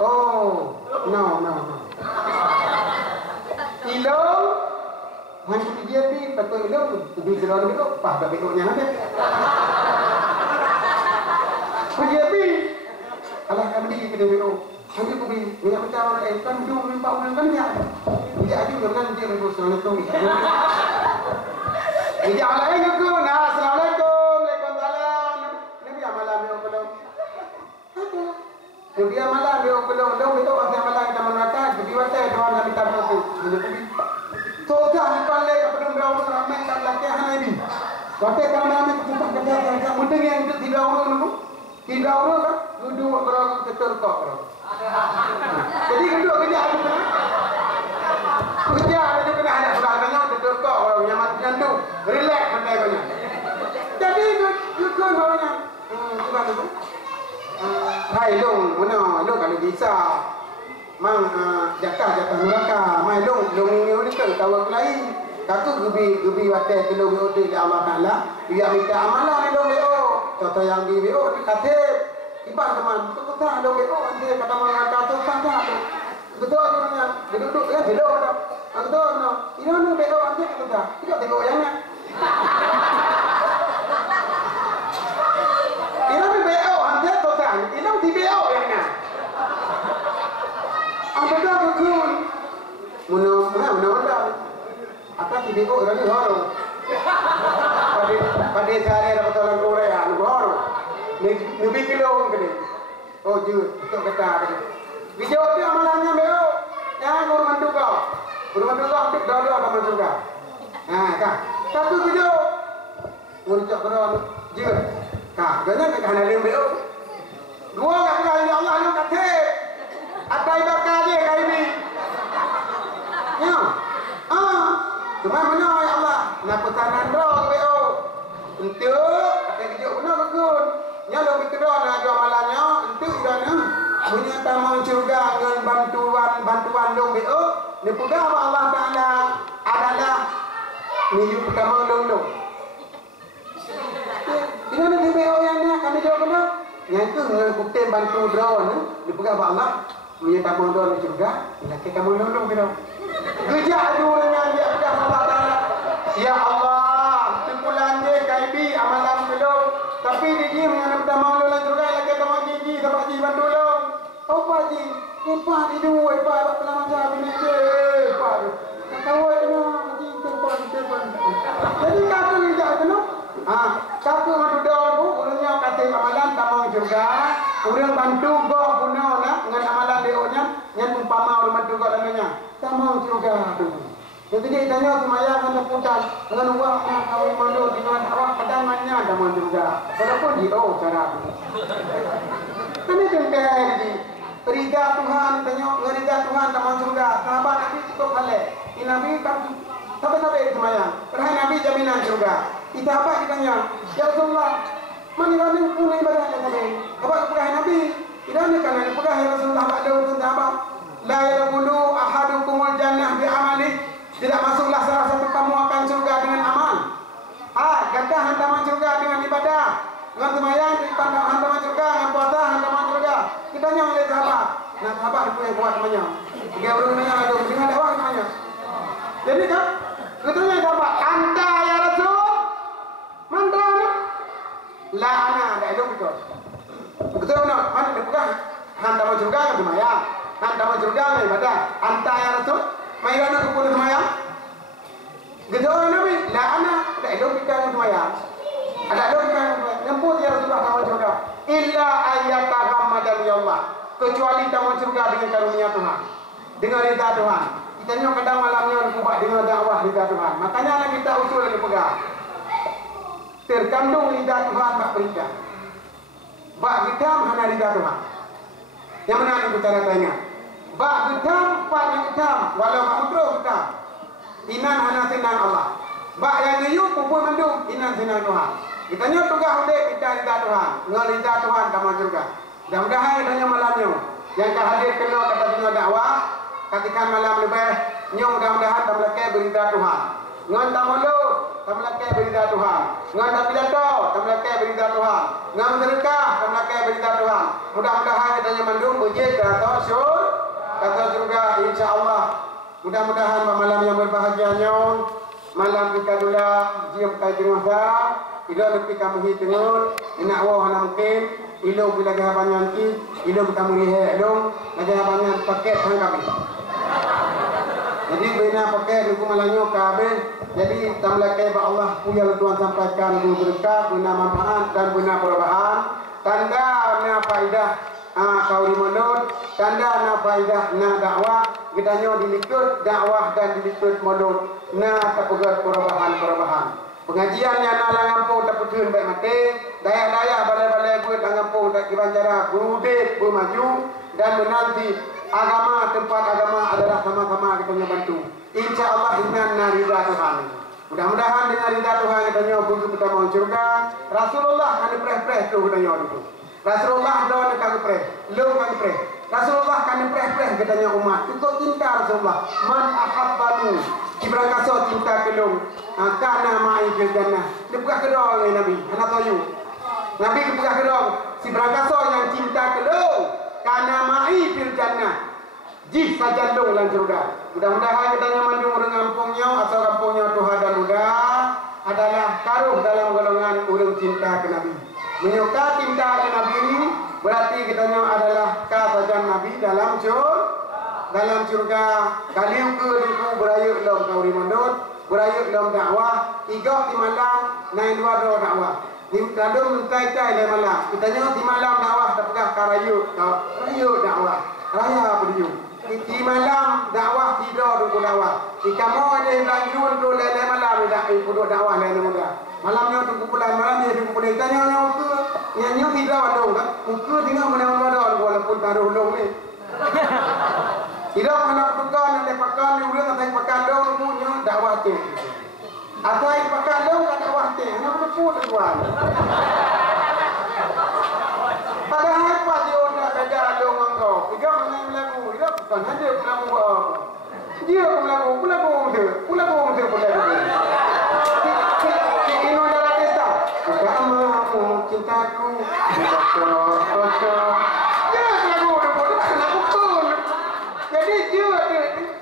Oh no. Hidup hanya dia pi betul hidup lebih jarum itu pada besoknya ada. Kujiapi, Allah kami di kedai itu. Hanya kubi, dia macam orang kan dulu nampak orang kan dia. Dia ada dengan dia berusaha itu. Dia Allah yang aku, assalamualaikum, waalaikumsalam. Nabi amalan dia belum. Ada. Nabi amalan dia belum. Dong itu orang amalan kita menata. Jadi waktu itu orang kami tahu itu. So dah dipalai kepada orang ramai kat belakang Nabi. Waktu kami cepat kata mudah yang itu tidak orang itu. Tidak orang kan duduk orang terkok orang. Jadi duduk kerja ada kan? Kerja ada kena ada sebagainya terkok orang nyaman nyandu, relax pandai banyak. Jadi duduk orangnya. Coba tu. Hai long, mana long kalau bisa. Mang jatah neraka. Mai long ni kan tahu lain. Katu gubi watai kilo hotel Allah Taala. Dia minta amalan long contoh yang di BO dikatip ibarat teman betul ada BO dia kata orang kata saja tu betul orangnya duduk ya bedo ada betul no ini mana BO dia kata tidak BO yang ni ini BO dia total BO lagi haro. Pada sehari ada betul Korea, haro. Lebih kilo kan dia. Oh jujur, betul kata tadi. Video tu amalannya BO. Yang guru mantu kau. Guru mantu kau tik dua kamu juga. Kak. Satu video. Guru cak kau jujur. Kak, jangan nak hana BO. Dua kat kali Allah lu kata. Ada ibadah dia kali ni. Ya. Cuma mana ya Allah? Nak pesanan roh BO. Untuk ada kerja guna bagus. Nya lebih kedua nak jual malamnya untuk dana punya tamu surga dengan bantuan dong BO. Ni pegang Allah Taala adalah ni pertama dong. Ini nanti BO yang ni kami jual guna. Yang itu dengan kutem bantu drone ni pegang Allah punya tamu drone surga. Nak kita dong BO. Kerja dulu dengan dia pegang Allah Taala. Ya Allah, kumpulan dia KIB amalan belum. Tapi dia mengenai pertama lu lan juga lagi tamu gigi dapat ji bantu lu. Apa ji? Apa itu? Apa pelan macam ini je. Apa? Tahu itu ji telefon. Jadi kata kerja tu. Satu madu dulu urangnya kata amalan tamu juga. Urang bantu go punya nak dengan amalan dia yang umpama urang bantu go namanya. Tamu juga tu. Jadi dia tanya semaya dengan putar dengan uangnya kau mandu dengan awak pedangannya dalam juga. Walaupun dia cara itu. Kami tengah jadi perida Tuhan tanya perida Tuhan dalam surga. Sahabat Nabi cukup halal. Ini Nabi sampai semaya. Perhai Nabi jaminan surga. Kita apa ditanya? Ya Rasulullah, mana kami punya ibadah Nabi? Apa perhai Nabi? Tidak ni kan ada perhai Rasulullah pada untuk sahabat. La yaqulu ahadukumul jannah bi amali. Tidak masuklah salah satu kamu akan surga dengan amal. Kata hantaman surga dengan ibadah. Dengan semayang, hantaman surga. Dengan puasa, hantaman surga. Kita tanya oleh sahabat. Nah sahabat itu yang buat namanya. Dia belum namanya ada. Dengan dakwah namanya. Jadi kan, kita tanya sahabat. Anta ya Rasul. Mandana. La ana. Ada elok itu. Betul tak? Mana dia pegang? Hantaman surga dengan semayang. Hantaman surga dengan ibadah. Anta ya Rasul. Mai ana ko semayang. Gedor Nabi, la ana ada elok kita semayang. Ada elok kita nyemput ya Rasulullah sama surga. Illa ayyata hammadan ya Allah. Kecuali tamu surga dengan karunia Tuhan. Dengan ridha Tuhan. Kita nyok kadang malamnya buat dengan dakwah ridha Tuhan. Makanya kita usul ini pegang. Terkandung ridha Tuhan bak perintah. Bak kita hanya ridha Tuhan. Yang mana itu cara tanya? Bak gedam, pak yang gedam, walau mak mudro gedam. Inan hana senang Allah. Bak yang ngeyuk, pupuk mendung, inan senang Tuhan. Kita nyok tugas udah kita ridha Tuhan. Ngerida Tuhan kamu juga. Mudah-mudahan tanya malamnya. Yang kehadir kena kata dunia dakwah. Katikan malam lebih. Nyok mudah-mudahan tak melakai berida Tuhan. Ngan tak malu, tak melakai berida Tuhan. Ngan tak pidato, tak melakai berida Tuhan. Ngan sedekah, tak melakai berida Tuhan. Mudah-mudahan tanya mendung, bujik, kata syur. Kata juga insya-Allah mudah-mudahan malam yang berbahagianya malam kita dula jiam kai jenazah ilo lebih kami hitungul ina wa hana mungkin ilo bila gahabanyan ki ilo kita murihe dong gahabanyan paket hang kami jadi bina paket luku malanyo kabe jadi tamlakai ba Allah punya Tuhan sampaikan berkah guna manfaat dan guna perubahan tanda na faidah kau dimenut tanda na faidah na dakwah kita nyo dilikut dakwah dan dilikut menut na tapegat perubahan pengajiannya na langampung taputun baik mati daya-daya balai-balai buat langampung tak kibanjara berudip bermaju dan menanti agama tempat agama adalah sama-sama kita nyo bantu insyaallah dengan na ridha Tuhan. Mudah-mudahan dengan ridha Tuhan kita nyo buntu pertama surga. Rasulullah kan preh-preh tu kita nyo itu. Rasulullah doa kami pray, lu kami pray. Rasulullah kami pray katanya umat. Itu cinta Rasulullah. Man ahabbani. Ibrahim kaso cinta kelung. Kana ma'i fil jannah. Dia buka kedua oleh Nabi. Anak tahu. Nabi buka kedua. Si Ibrahim kaso yang cinta kelung. Kana ma'i fil jannah. Jih saja dong dalam surga. Mudah-mudahan kita nyaman dengan kampungnya atau kampungnya Tuhan dan muda adalah taruh dalam golongan urang cinta ke Nabi. Menyuka cinta ke Nabi ini berarti kita adalah kasajan Nabi dalam surga. Kaliu ke liku berayuk dalam kauri menut berayut dalam dakwah, 3 di malam, naik 2 dakwah. Di dalam mentai-tai di malam. Kita tanya di malam dakwah, tak pegang karayut, rayut dakwah. Raya beriuk. Di malam dakwah tidur dulu dakwah. Di kamu ada yang lanjut dulu lele malam dah ikut dakwah lele muda. Malamnya tu kumpulan malam dia tu kumpulan tanya nyawa tu nyanyi tidak ada kan? Muka tinggal mana ada walaupun taruh long ni. Tidak mana pekan ada pekan ni udah kata pekan dong punya dakwah tu. Atai pekan dong kata dakwah tu. Nak pun tuan. Padahal apa dia nak beda dong engkau. Tiga menang lagu, dia bukan ada lagu apa. Dia lagu dia, lagu dia. Ini adalah pesta. Kamu cintaku, kosong. Ya lagu pun. Jadi dia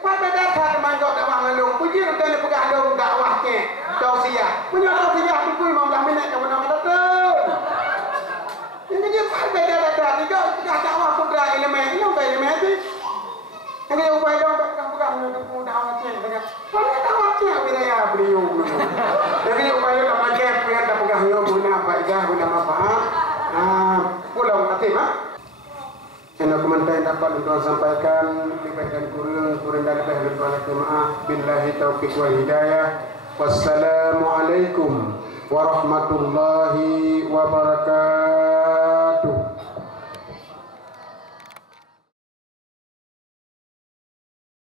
pada dasar manggil dakwah ngalung. Puji dan pegang dong dakwah ke. Tausiah. Punya tausiah tu 15 minit kamu nak datang. Ini dia pada dasar tiga dakwah sudah elemen tu. Ini upaya dong pegang dakwah ke dengan. Pada dakwah ke wilayah beliau. Jadi upaya nak pakai biar tak pegang yo guna faedah guna manfaat. Pulau Atim Channel komentar yang dapat untuk sampaikan lebih dan kurang dan lebih maaf. Billahi taufiq wal hidayah. Wassalamualaikum warahmatullahi wabarakatuh.